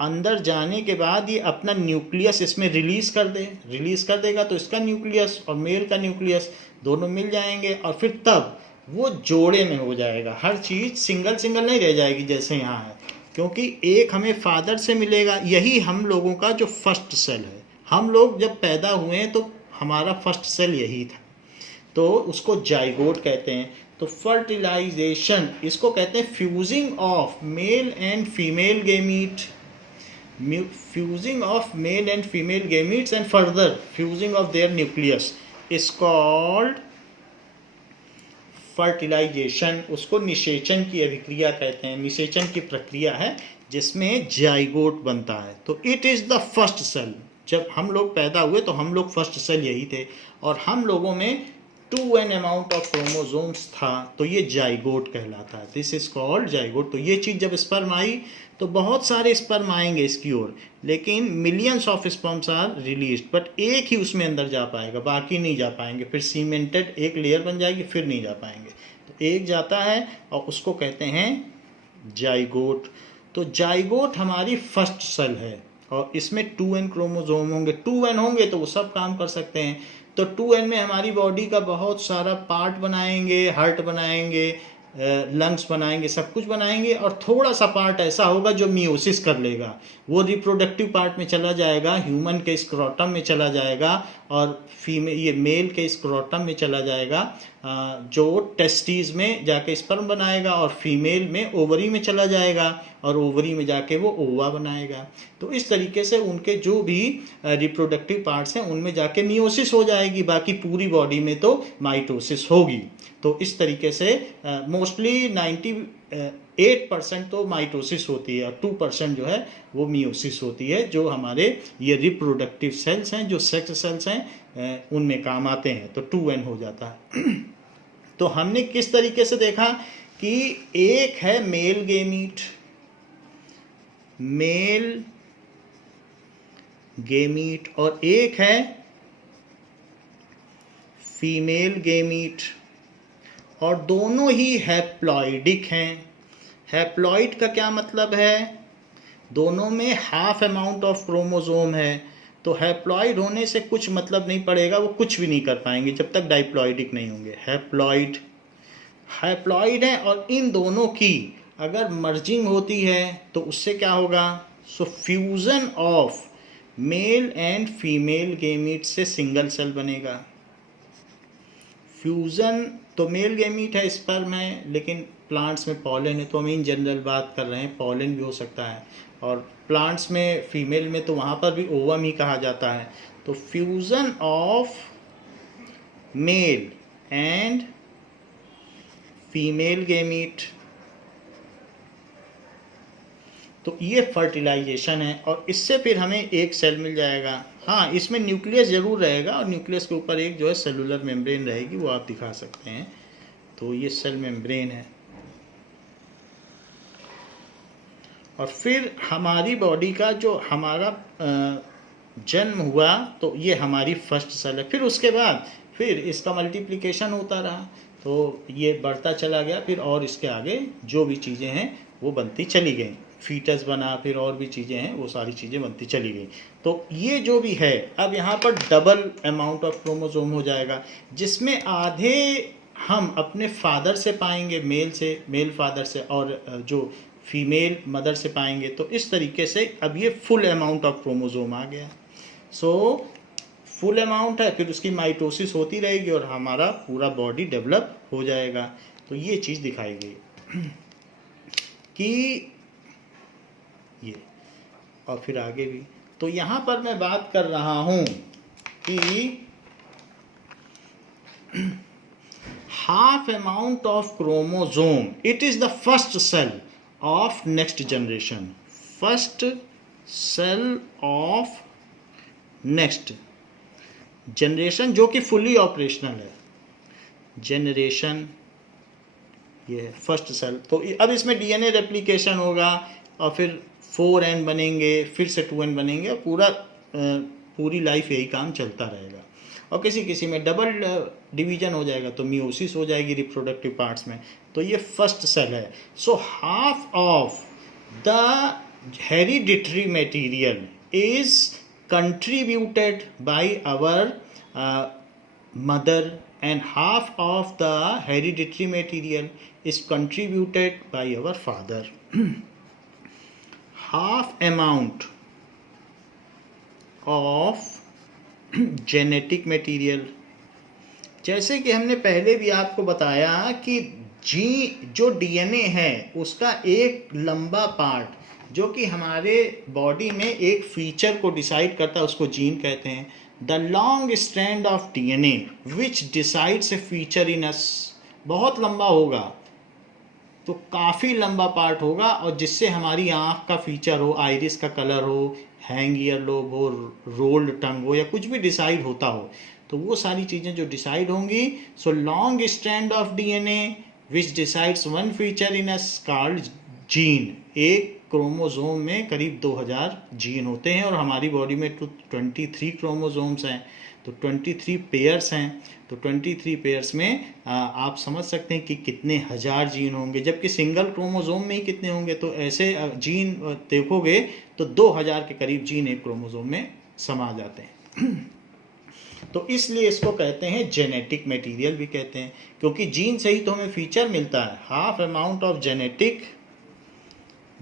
अंदर जाने के बाद ये अपना न्यूक्लियस इसमें रिलीज कर देगा। तो इसका न्यूक्लियस और मेल का न्यूक्लियस दोनों मिल जाएंगे, और फिर तब वो जोड़े में हो जाएगा, हर चीज़ सिंगल सिंगल नहीं रह जाएगी जैसे यहाँ है, क्योंकि एक हमें फादर से मिलेगा। यही हम लोगों का जो फर्स्ट सेल है, हम लोग जब पैदा हुए हैं तो हमारा फर्स्ट सेल यही था, तो उसको जाइगोट कहते हैं। तो फर्टिलाइजेशन इसको कहते हैं fusing of male and female gamete, fusing of male and female gametes and further fusing of their nucleus is called fertilisation. उसको निषेचन की अभिक्रिया कहते हैं, निषेचन की प्रक्रिया है जिसमें जाइगोट बनता है। तो it is the first cell. जब हम लोग पैदा हुए तो हम लोग फर्स्ट सेल यही थे, और हम लोगों में 2n अमाउंट ऑफ क्रोमोसोम्स था, तो ये जाइगोट कहलाता है। This is called zygote. तो ये चीज़ जब स्पर्म आई तो बहुत सारे स्पर्म आएंगे इसकी ओर, लेकिन millions of sperms are released, but एक ही उसमें अंदर जा पाएगा, बाकी नहीं जा पाएंगे। फिर सीमेंटेड एक लेयर बन जाएगी, फिर नहीं जा पाएंगे। तो एक जाता है और उसको कहते हैं जाइगोट। तो जाइगोट हमारी फर्स्ट सेल है, और इसमें 2n क्रोमोसोम होंगे। 2n होंगे तो वो सब काम कर सकते हैं। तो 2n में हमारी बॉडी का बहुत सारा पार्ट बनाएंगे, हार्ट बनाएंगे, लंग्स बनाएंगे, सब कुछ बनाएंगे। और थोड़ा सा पार्ट ऐसा होगा जो मियोसिस कर लेगा, वो रिप्रोडक्टिव पार्ट में चला जाएगा, ह्यूमन के स्क्रोटम में चला जाएगा, और फीमेल ये मेल के स्क्रोटम में चला जाएगा, जो टेस्टीज में जाके स्पर्म बनाएगा, और फीमेल में ओवरी में चला जाएगा, और ओवरी में जाके वो ओवा बनाएगा। तो इस तरीके से उनके जो भी रिप्रोडक्टिव पार्ट्स हैं उनमें जाके मियोसिस हो जाएगी, बाकी पूरी बॉडी में तो माइटोसिस होगी। तो इस तरीके से मोस्टली 98% तो माइटोसिस होती है, और 2% जो है वो मियोसिस होती है, जो हमारे ये रिप्रोडक्टिव सेल्स हैं, जो सेक्स सेल्स हैं, उनमें काम आते हैं। तो 2n हो जाता है। तो हमने किस तरीके से देखा कि एक है मेल गेमीट, मेल गेमीट, और एक है फीमेल गेमीट, और दोनों ही हैप्लॉइडिक हैं। हैप्लॉइड का क्या मतलब है? दोनों में हाफ अमाउंट ऑफ क्रोमोसोम है। तो हैप्लॉइड होने से कुछ मतलब नहीं पड़ेगा, वो कुछ भी नहीं कर पाएंगे जब तक डाइप्लॉइडिक नहीं होंगे। हैप्लॉइड है, और इन दोनों की अगर मर्जिंग होती है तो उससे क्या होगा? So fusion of male and female gamete से सिंगल सेल बनेगा। फ्यूजन तो मेल गेमीट है, स्पर्म है, लेकिन प्लांट्स में पॉलन है, तो हम इन जनरल बात कर रहे हैं, पॉलन भी हो सकता है। और प्लांट्स में फीमेल में तो वहाँ पर भी ओवम ही कहा जाता है। तो fusion of male and female gamete, तो ये फर्टिलाइजेशन है, और इससे फिर हमें एक सेल मिल जाएगा। हाँ, इसमें न्यूक्लियस जरूर रहेगा, और न्यूक्लियस के ऊपर एक जो है सेलुलर मेम्ब्रेन रहेगी, वो आप दिखा सकते हैं। तो ये सेल मेम्ब्रेन है। और फिर हमारी बॉडी का जो हमारा जन्म हुआ, तो ये हमारी फर्स्ट सेल है। फिर उसके बाद फिर इसका मल्टीप्लिकेशन होता रहा, तो ये बढ़ता चला गया, फिर और इसके आगे जो भी चीज़ें हैं वो बनती चली गई। फीटस बना, फिर और भी चीज़ें हैं, वो सारी चीज़ें बनती चली गई। तो ये जो भी है, अब यहाँ पर डबल अमाउंट ऑफ क्रोमोसोम हो जाएगा, जिसमें आधे हम अपने फादर से पाएंगे, मेल फादर से, और जो फीमेल मदर से पाएंगे। तो इस तरीके से अब ये फुल अमाउंट ऑफ क्रोमोसोम आ गया। सो फुल अमाउंट है, फिर उसकी माइटोसिस होती रहेगी, और हमारा पूरा बॉडी डेवलप हो जाएगा। तो ये चीज़ दिखाई गई कि ये, और फिर आगे भी। तो यहाँ पर मैं बात कर रहा हूँ कि half amount of chromosome, it is the first cell of next generation, first cell of next generation, जो कि फुली ऑपरेशनल है। जनरेशन ये है फर्स्ट सेल। तो अब इसमें डीएनए रेप्लिकेशन होगा, और फिर 4n बनेंगे, फिर से 2n बनेंगे, और पूरी लाइफ यही काम चलता रहेगा। और किसी किसी में डबल डिवीजन हो जाएगा, तो मियोसिस हो जाएगी रिप्रोडक्टिव पार्ट्स में। तो ये फर्स्ट सेल है। So half of the hereditary material is contributed by our mother, and half of the hereditary material is contributed by our father. Half amount of genetic material, जैसे कि हमने पहले भी आपको बताया कि जो डीएनए है उसका एक लंबा पार्ट जो कि हमारे बॉडी में एक फीचर को डिसाइड करता है उसको जीन कहते हैं. The long strand of DNA which decides a feature in us, बहुत लंबा होगा, तो काफ़ी लंबा पार्ट होगा, और जिससे हमारी आँख का फीचर हो, आइरिस का कलर हो, हैंग ईयर लोब हो, रोल्ड टंग हो, या कुछ भी डिसाइड होता हो, तो वो सारी चीज़ें जो डिसाइड होंगी. So long strand of DNA which decides one feature in us called gene. एक क्रोमोसोम में करीब 2000 जीन होते हैं और हमारी बॉडी में 23 क्रोमोसोम्स हैं, तो 23 पेयर्स हैं. तो 23 पेयर्स में आप समझ सकते हैं कि कितने हजार जीन होंगे, जबकि सिंगल क्रोमोसोम में ही कितने होंगे. तो ऐसे जीन देखोगे तो 2000 के करीब जीन एक क्रोमोसोम में समा जाते हैं. तो इसलिए इसको कहते हैं जेनेटिक मटेरियल भी कहते हैं, क्योंकि जीन से ही तो हमें फीचर मिलता है. Half amount of genetic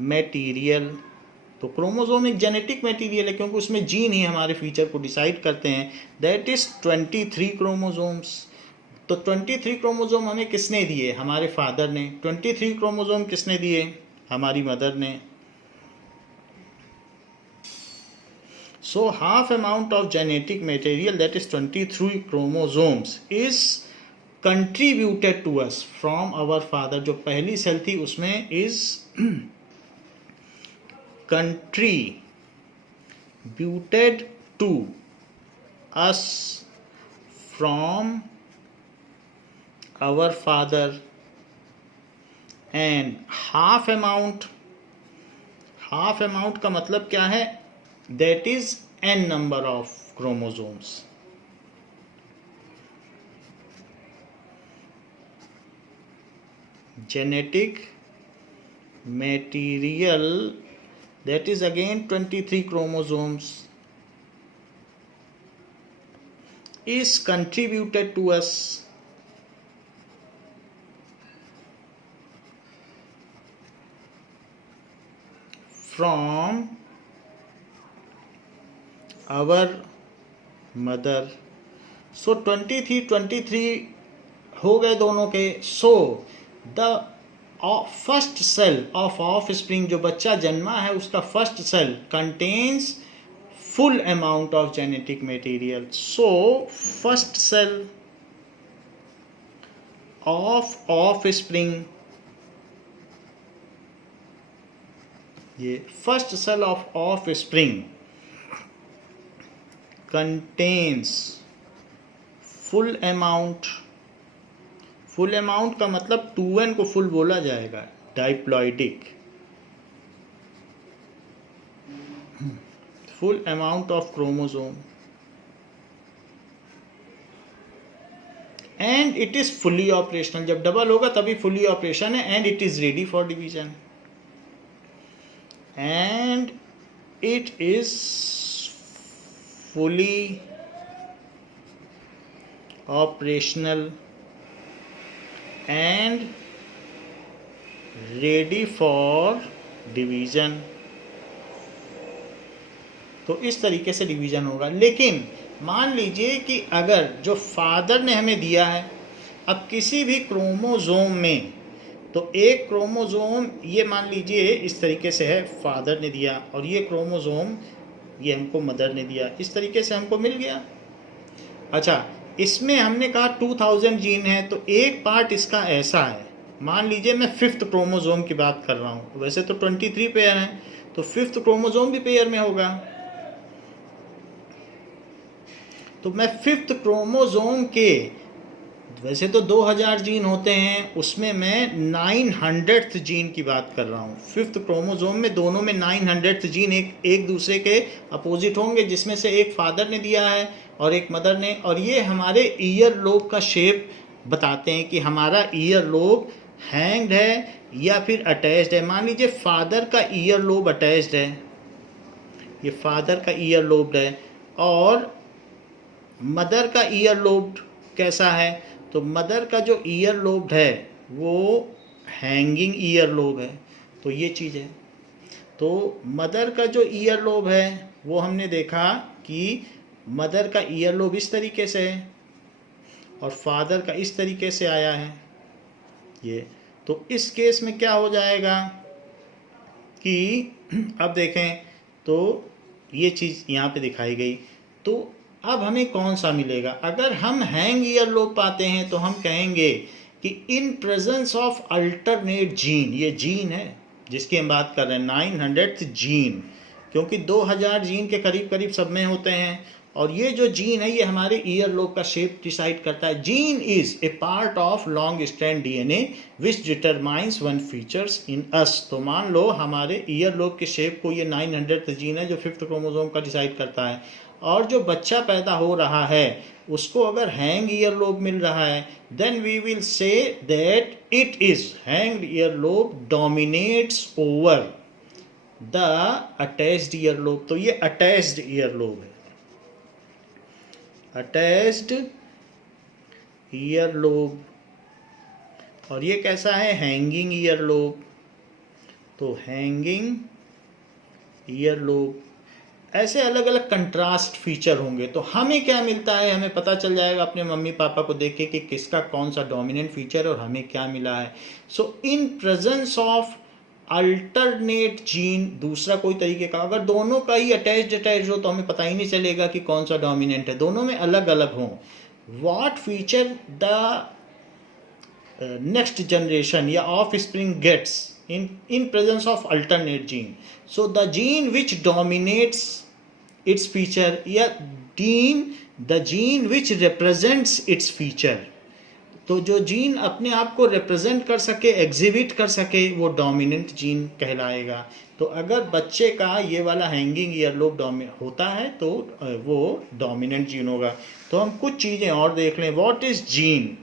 material, तो क्रोमोसोम एक जेनेटिक मटेरियल है क्योंकि उसमें जीन ही हमारे फीचर को डिसाइड करते हैं. That is 23 chromosomes. तो 23 क्रोमोसोम हमें किसने दिए? हमारे फादर ने. 23 क्रोमोसोम किसने दिए? हमारी मदर ने. So half amount of genetic material, that is 23 chromosomes, is contributed to us from our father. जो पहली सेल थी उसमें is contributed to us from our father, and half amount का मतलब क्या है? That is n number of chromosomes. Genetic material, that is again 23 chromosomes, is contributed to us from our mother. So 23 हो गए दोनों के. So the first cell of offspring, जो बच्चा जन्मा है उसका first cell contains full amount of genetic material. So first cell of offspring, ये first cell of offspring contains full amount. Full amount का मतलब 2n को फुल बोला जाएगा, diploidic. Full amount of chromosome, and it is fully operational. जब double होगा तभी fully operation है. And it is ready for division, and it is fully operational and ready for division. तो इस तरीके से डिवीजन होगा. लेकिन मान लीजिए कि अगर जो फादर ने हमें दिया है, अब किसी भी क्रोमोसोम में, तो एक क्रोमोसोम ये मान लीजिए इस तरीके से है, फादर ने दिया, और ये क्रोमोसोम ये हमको मदर ने दिया. इस तरीके से हमको मिल गया. अच्छा, इसमें हमने कहा 2000 जीन है, तो एक पार्ट इसका ऐसा है. मान लीजिए मैं 5th क्रोमोसोम की बात कर रहा हूँ. वैसे तो 23 पेयर हैं, तो 5th क्रोमोसोम भी पेयर में होगा. तो मैं 5th क्रोमोसोम के, वैसे तो 2000 जीन होते हैं, उसमें मैं 900th जीन की बात कर रहा हूँ. 5th क्रोमोसोम में दोनों में 900th जीन एक दूसरे के अपोजिट होंगे, जिसमें से एक फादर ने दिया है और एक मदर ने. और ये हमारे ईयर लोब का शेप बताते हैं कि हमारा ईयर लोब हैंग्ड है या फिर अटैच्ड है. मान लीजिए फादर का ईयर लोब अटैच्ड है, ये फादर का ईयर लोब है, और मदर का ईयर लोब कैसा है, तो मदर का जो ईयर लोब है वो हैंगिंग ईयर लोब है, तो ये चीज़ है। तो मदर का जो ईयर लोब है वो हमने देखा कि मदर का ईयर लोब इस तरीके से है और फादर का इस तरीके से आया है ये। तो इस केस में क्या हो जाएगा कि अब देखें तो ये चीज़ यहाँ पे दिखाई गई। तो अब हमें कौन सा मिलेगा, अगर हम हैंग ईयर लोब पाते हैं तो हम कहेंगे कि इन प्रेजेंस ऑफ अल्टरनेट जीन, ये जीन है जिसकी हम बात कर रहे हैं 900th जीन, क्योंकि 2000 जीन के करीब करीब सब में होते हैं और ये जो जीन है ये हमारे ईयर लोब का शेप डिसाइड करता है। Gene is a part of long strand DNA which determines one features in us. तो मान लो हमारे ईयर लोब के शेप को ये 900th जीन है जो 5th क्रोमोसोम का डिसाइड करता है, और जो बच्चा पैदा हो रहा है उसको अगर हैंग ईयर लोब मिल रहा है then we will say that it is hanged ear lobe dominates over the attached ear lobe. तो ये अटैच्ड ईयर लोब है, अटैच्ड ईयर लोब, और ये कैसा है, हैंगिंग ईयर लोब। तो हैंगिंग ईयर लोब, ऐसे अलग अलग कंट्रास्ट फीचर होंगे। तो हमें क्या मिलता है, हमें पता चल जाएगा अपने मम्मी पापा को देख के कि किसका कौन सा डोमिनेंट फीचर है और हमें क्या मिला है। So in presence of alternate gene, दूसरा कोई तरीके का, अगर दोनों का ही अटैच हो तो हमें पता ही नहीं चलेगा कि कौन सा डोमिनेंट है, दोनों में अलग अलग हों। What feature the next generation या offspring gets in presence of alternate gene. So the gene which dominates its feature या the gene which represents its feature, तो जो जीन अपने आप को रिप्रेजेंट कर सके, एग्जिबिट कर सके, वो डोमिनेंट जीन कहलाएगा। तो अगर बच्चे का ये वाला हैंगिंग ईयर लोब होता है तो वो डोमिनेंट जीन होगा। तो हम कुछ चीज़ें और देख लें। What is gene?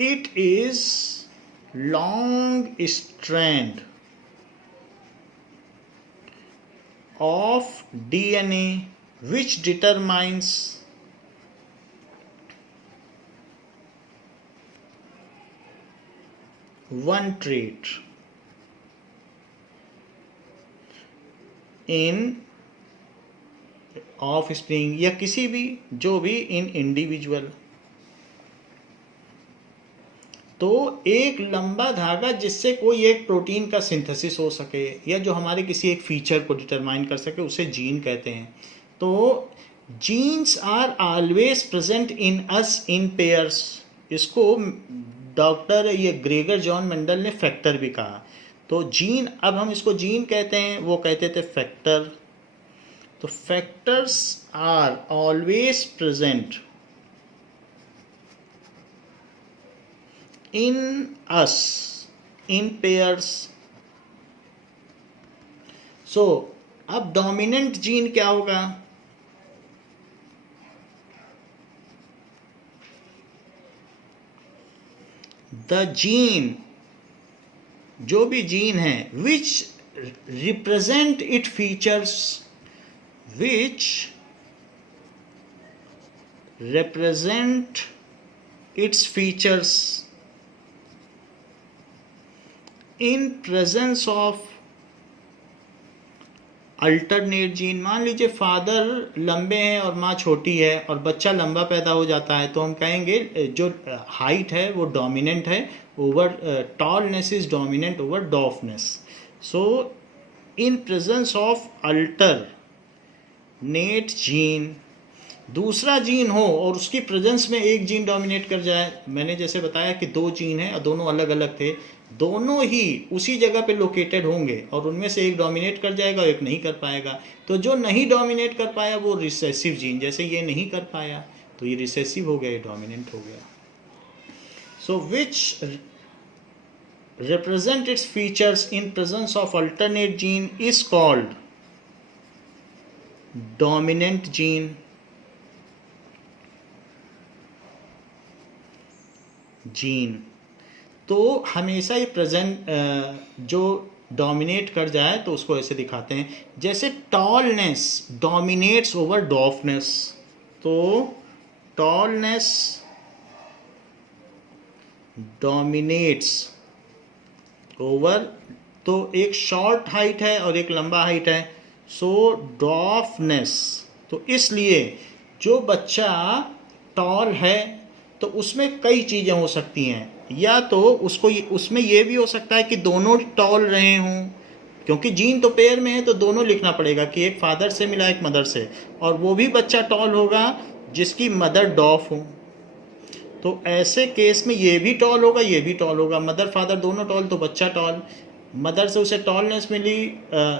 It is long strand of DNA which determines one trait in offspring या किसी भी जो भी इन इंडिविजुअल। तो एक लंबा धागा जिससे कोई एक प्रोटीन का सिंथेसिस हो सके या जो हमारे किसी एक फीचर को डिटरमाइन कर सके उसे जीन कहते हैं। तो genes are always present in us in pairs. इसको डॉक्टर ये ग्रेगर जॉन मेंडल ने फैक्टर भी कहा। तो जीन, अब हम इसको जीन कहते हैं, वो कहते थे फैक्टर। तो factors are always present in us in pairs. So अब डोमिनेंट जीन क्या होगा? द जीन, जो भी जीन है, which represent its features, which represent its features in presence of alternate gene. मान लीजिए फादर लंबे हैं और माँ छोटी है और बच्चा लंबा पैदा हो जाता है, तो हम कहेंगे जो हाइट है वो डोमिनेंट है over, tallness is dominant over डॉफनेस। So in presence of alternate gene, दूसरा जीन हो और उसकी प्रेजेंस में एक जीन डोमिनेट कर जाए। मैंने जैसे बताया कि दो जीन हैं और दोनों अलग अलग थे, दोनों ही उसी जगह पे लोकेटेड होंगे और उनमें से एक डोमिनेट कर जाएगा और एक नहीं कर पाएगा। तो जो नहीं डोमिनेट कर पाया वो रिसेसिव जीन, जैसे ये नहीं कर पाया तो ये रिसेसिव हो गया, ये डोमिनेंट हो गया। सो विच represent its features in presence of alternate gene is called dominant gene. Gene तो हमेशा ही प्रेजेंट, जो डोमिनेट कर जाए तो उसको ऐसे दिखाते हैं, जैसे टॉलनेस डोमिनेट्स ओवर डॉफनेस। तो टॉलनेस डोमिनेट्स ओवर, तो एक शॉर्ट हाइट है और एक लंबा हाइट है, सो डॉफनेस। तो इसलिए जो बच्चा टॉल है तो उसमें कई चीज़ें हो सकती हैं, या तो उसमें ये भी हो सकता है कि दोनों टॉल रहे हों, क्योंकि जीन तो पेयर में है तो दोनों लिखना पड़ेगा कि एक फादर से मिला एक मदर से, और वो भी बच्चा टॉल होगा जिसकी मदर डॉफ हो। तो ऐसे केस में ये भी टॉल होगा ये भी टॉल होगा, मदर फादर दोनों टॉल तो बच्चा टॉल। मदर से उसे टॉलनेस मिली,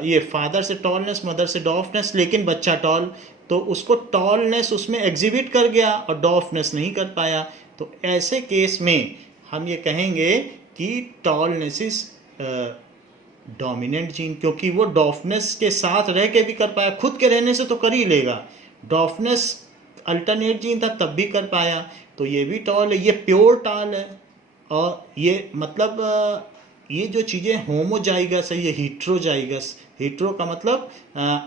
ये फादर से टॉलनेस मदर से डॉफनेस, लेकिन बच्चा टॉल, तो उसको टॉलनेस उसमें एग्जिबिट कर गया और डॉफनेस नहीं कर पाया। तो ऐसे केस में हम ये कहेंगे कि टॉलनेस इज डोमिनेंट जीन, क्योंकि वो डॉफनेस के साथ रह के भी कर पाया, खुद के रहने से तो कर ही लेगा, डॉफनेस अल्टरनेट जीन था तब भी कर पाया, तो ये भी टॉल है, ये प्योर टॉल है। और ये मतलब ये जो चीज़ें होमोजाइगस है ये हीट्रोजाइगस, हीट्रो का मतलब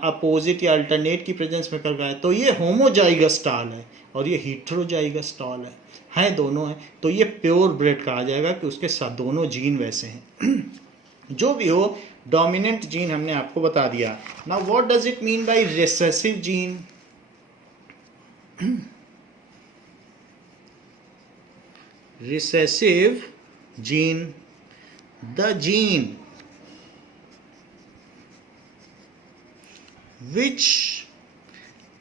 अपोजिट या अल्टरनेट की प्रेजेंस में कर रहा है, तो ये होमोजाइगस टॉल है और ये हीट्रोजाइगस टॉल है दोनों है, तो ये प्योर ब्रेड कहा जाएगा कि उसके साथ दोनों जीन वैसे हैं। जो भी हो, डोमिनेंट जीन हमने आपको बता दिया। Now what does it mean by recessive gene? recessive gene, the gene which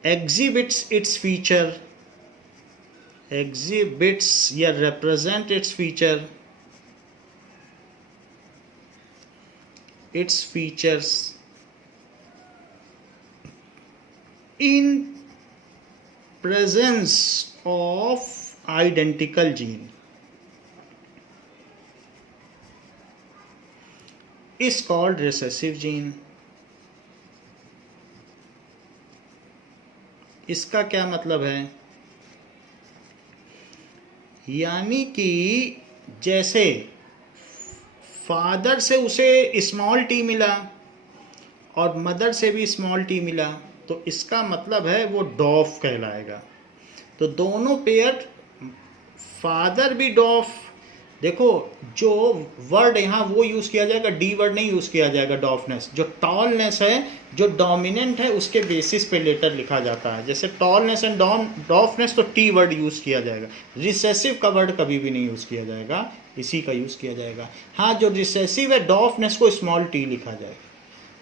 exhibits its feature, exhibits या represent its feature, its features in presence of identical gene is called recessive gene। इसका क्या मतलब है? यानी कि जैसे father से उसे स्मॉल टी मिला और मदर से भी स्मॉल टी मिला, तो इसका मतलब है वो डॉफ कहलाएगा। तो दोनों पेयर, फादर भी डॉफ, देखो जो वर्ड यहाँ वो यूज़ किया जाएगा, डी वर्ड नहीं यूज़ किया जाएगा डॉफनेस। जो टॉलनेस है, जो डोमिनेंट है, उसके बेसिस पे लेटर लिखा जाता है, जैसे टॉलनेस एंड डॉफनेस तो टी वर्ड यूज़ किया जाएगा। रिसेसिव का वर्ड कभी भी नहीं यूज़ किया जाएगा, इसी का यूज़ किया जाएगा। हाँ, जो रिसेसिव है डॉफनेस को स्मॉल टी लिखा जाएगा,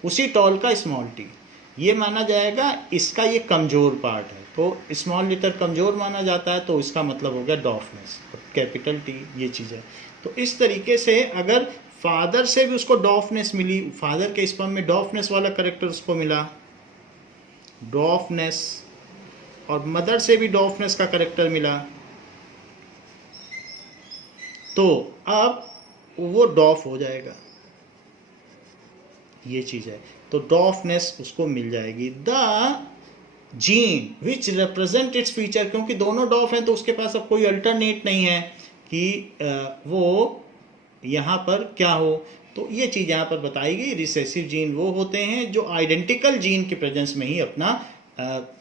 उसी टॉल का स्मॉल टी, ये माना जाएगा इसका ये कमज़ोर पार्ट है, तो स्मॉल लेटर कमज़ोर माना जाता है, तो इसका मतलब हो गया डॉफनेस, कैपिटल टी, ये चीज़ है। तो इस तरीके से अगर फादर से भी उसको डॉफनेस मिली, फादर के स्पर्म में डॉफनेस वाला कैरेक्टर उसको मिला, डॉफनेस, और मदर से भी डॉफनेस का कैरेक्टर मिला, तो अब वो डॉफ हो जाएगा, ये चीज़ है। तो डॉफनेस उसको मिल जाएगी। The gene which represent its feature, क्योंकि दोनों डॉफ हैं तो उसके पास अब कोई अल्टरनेट नहीं है कि वो यहाँ पर क्या हो, तो ये चीज़ यहाँ पर बताई गई। रिसेसिव जीन वो होते हैं जो आइडेंटिकल जीन के प्रेजेंस में ही अपना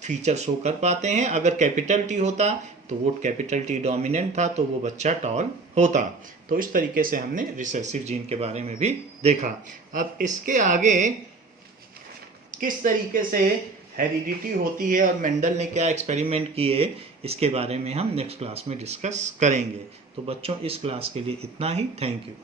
फीचर शो कर पाते हैं। अगर कैपिटल टी होता तो वो कैपिटल टी डोमिनेंट था, तो वो बच्चा टॉल होता। तो इस तरीके से हमने रिसेसिव जीन के बारे में भी देखा। अब इसके आगे किस तरीके से हेरिडिटी होती है और मेंडल ने क्या एक्सपेरिमेंट किए, इसके बारे में हम नेक्स्ट क्लास में डिस्कस करेंगे। तो बच्चों, इस क्लास के लिए इतना ही। Thank you.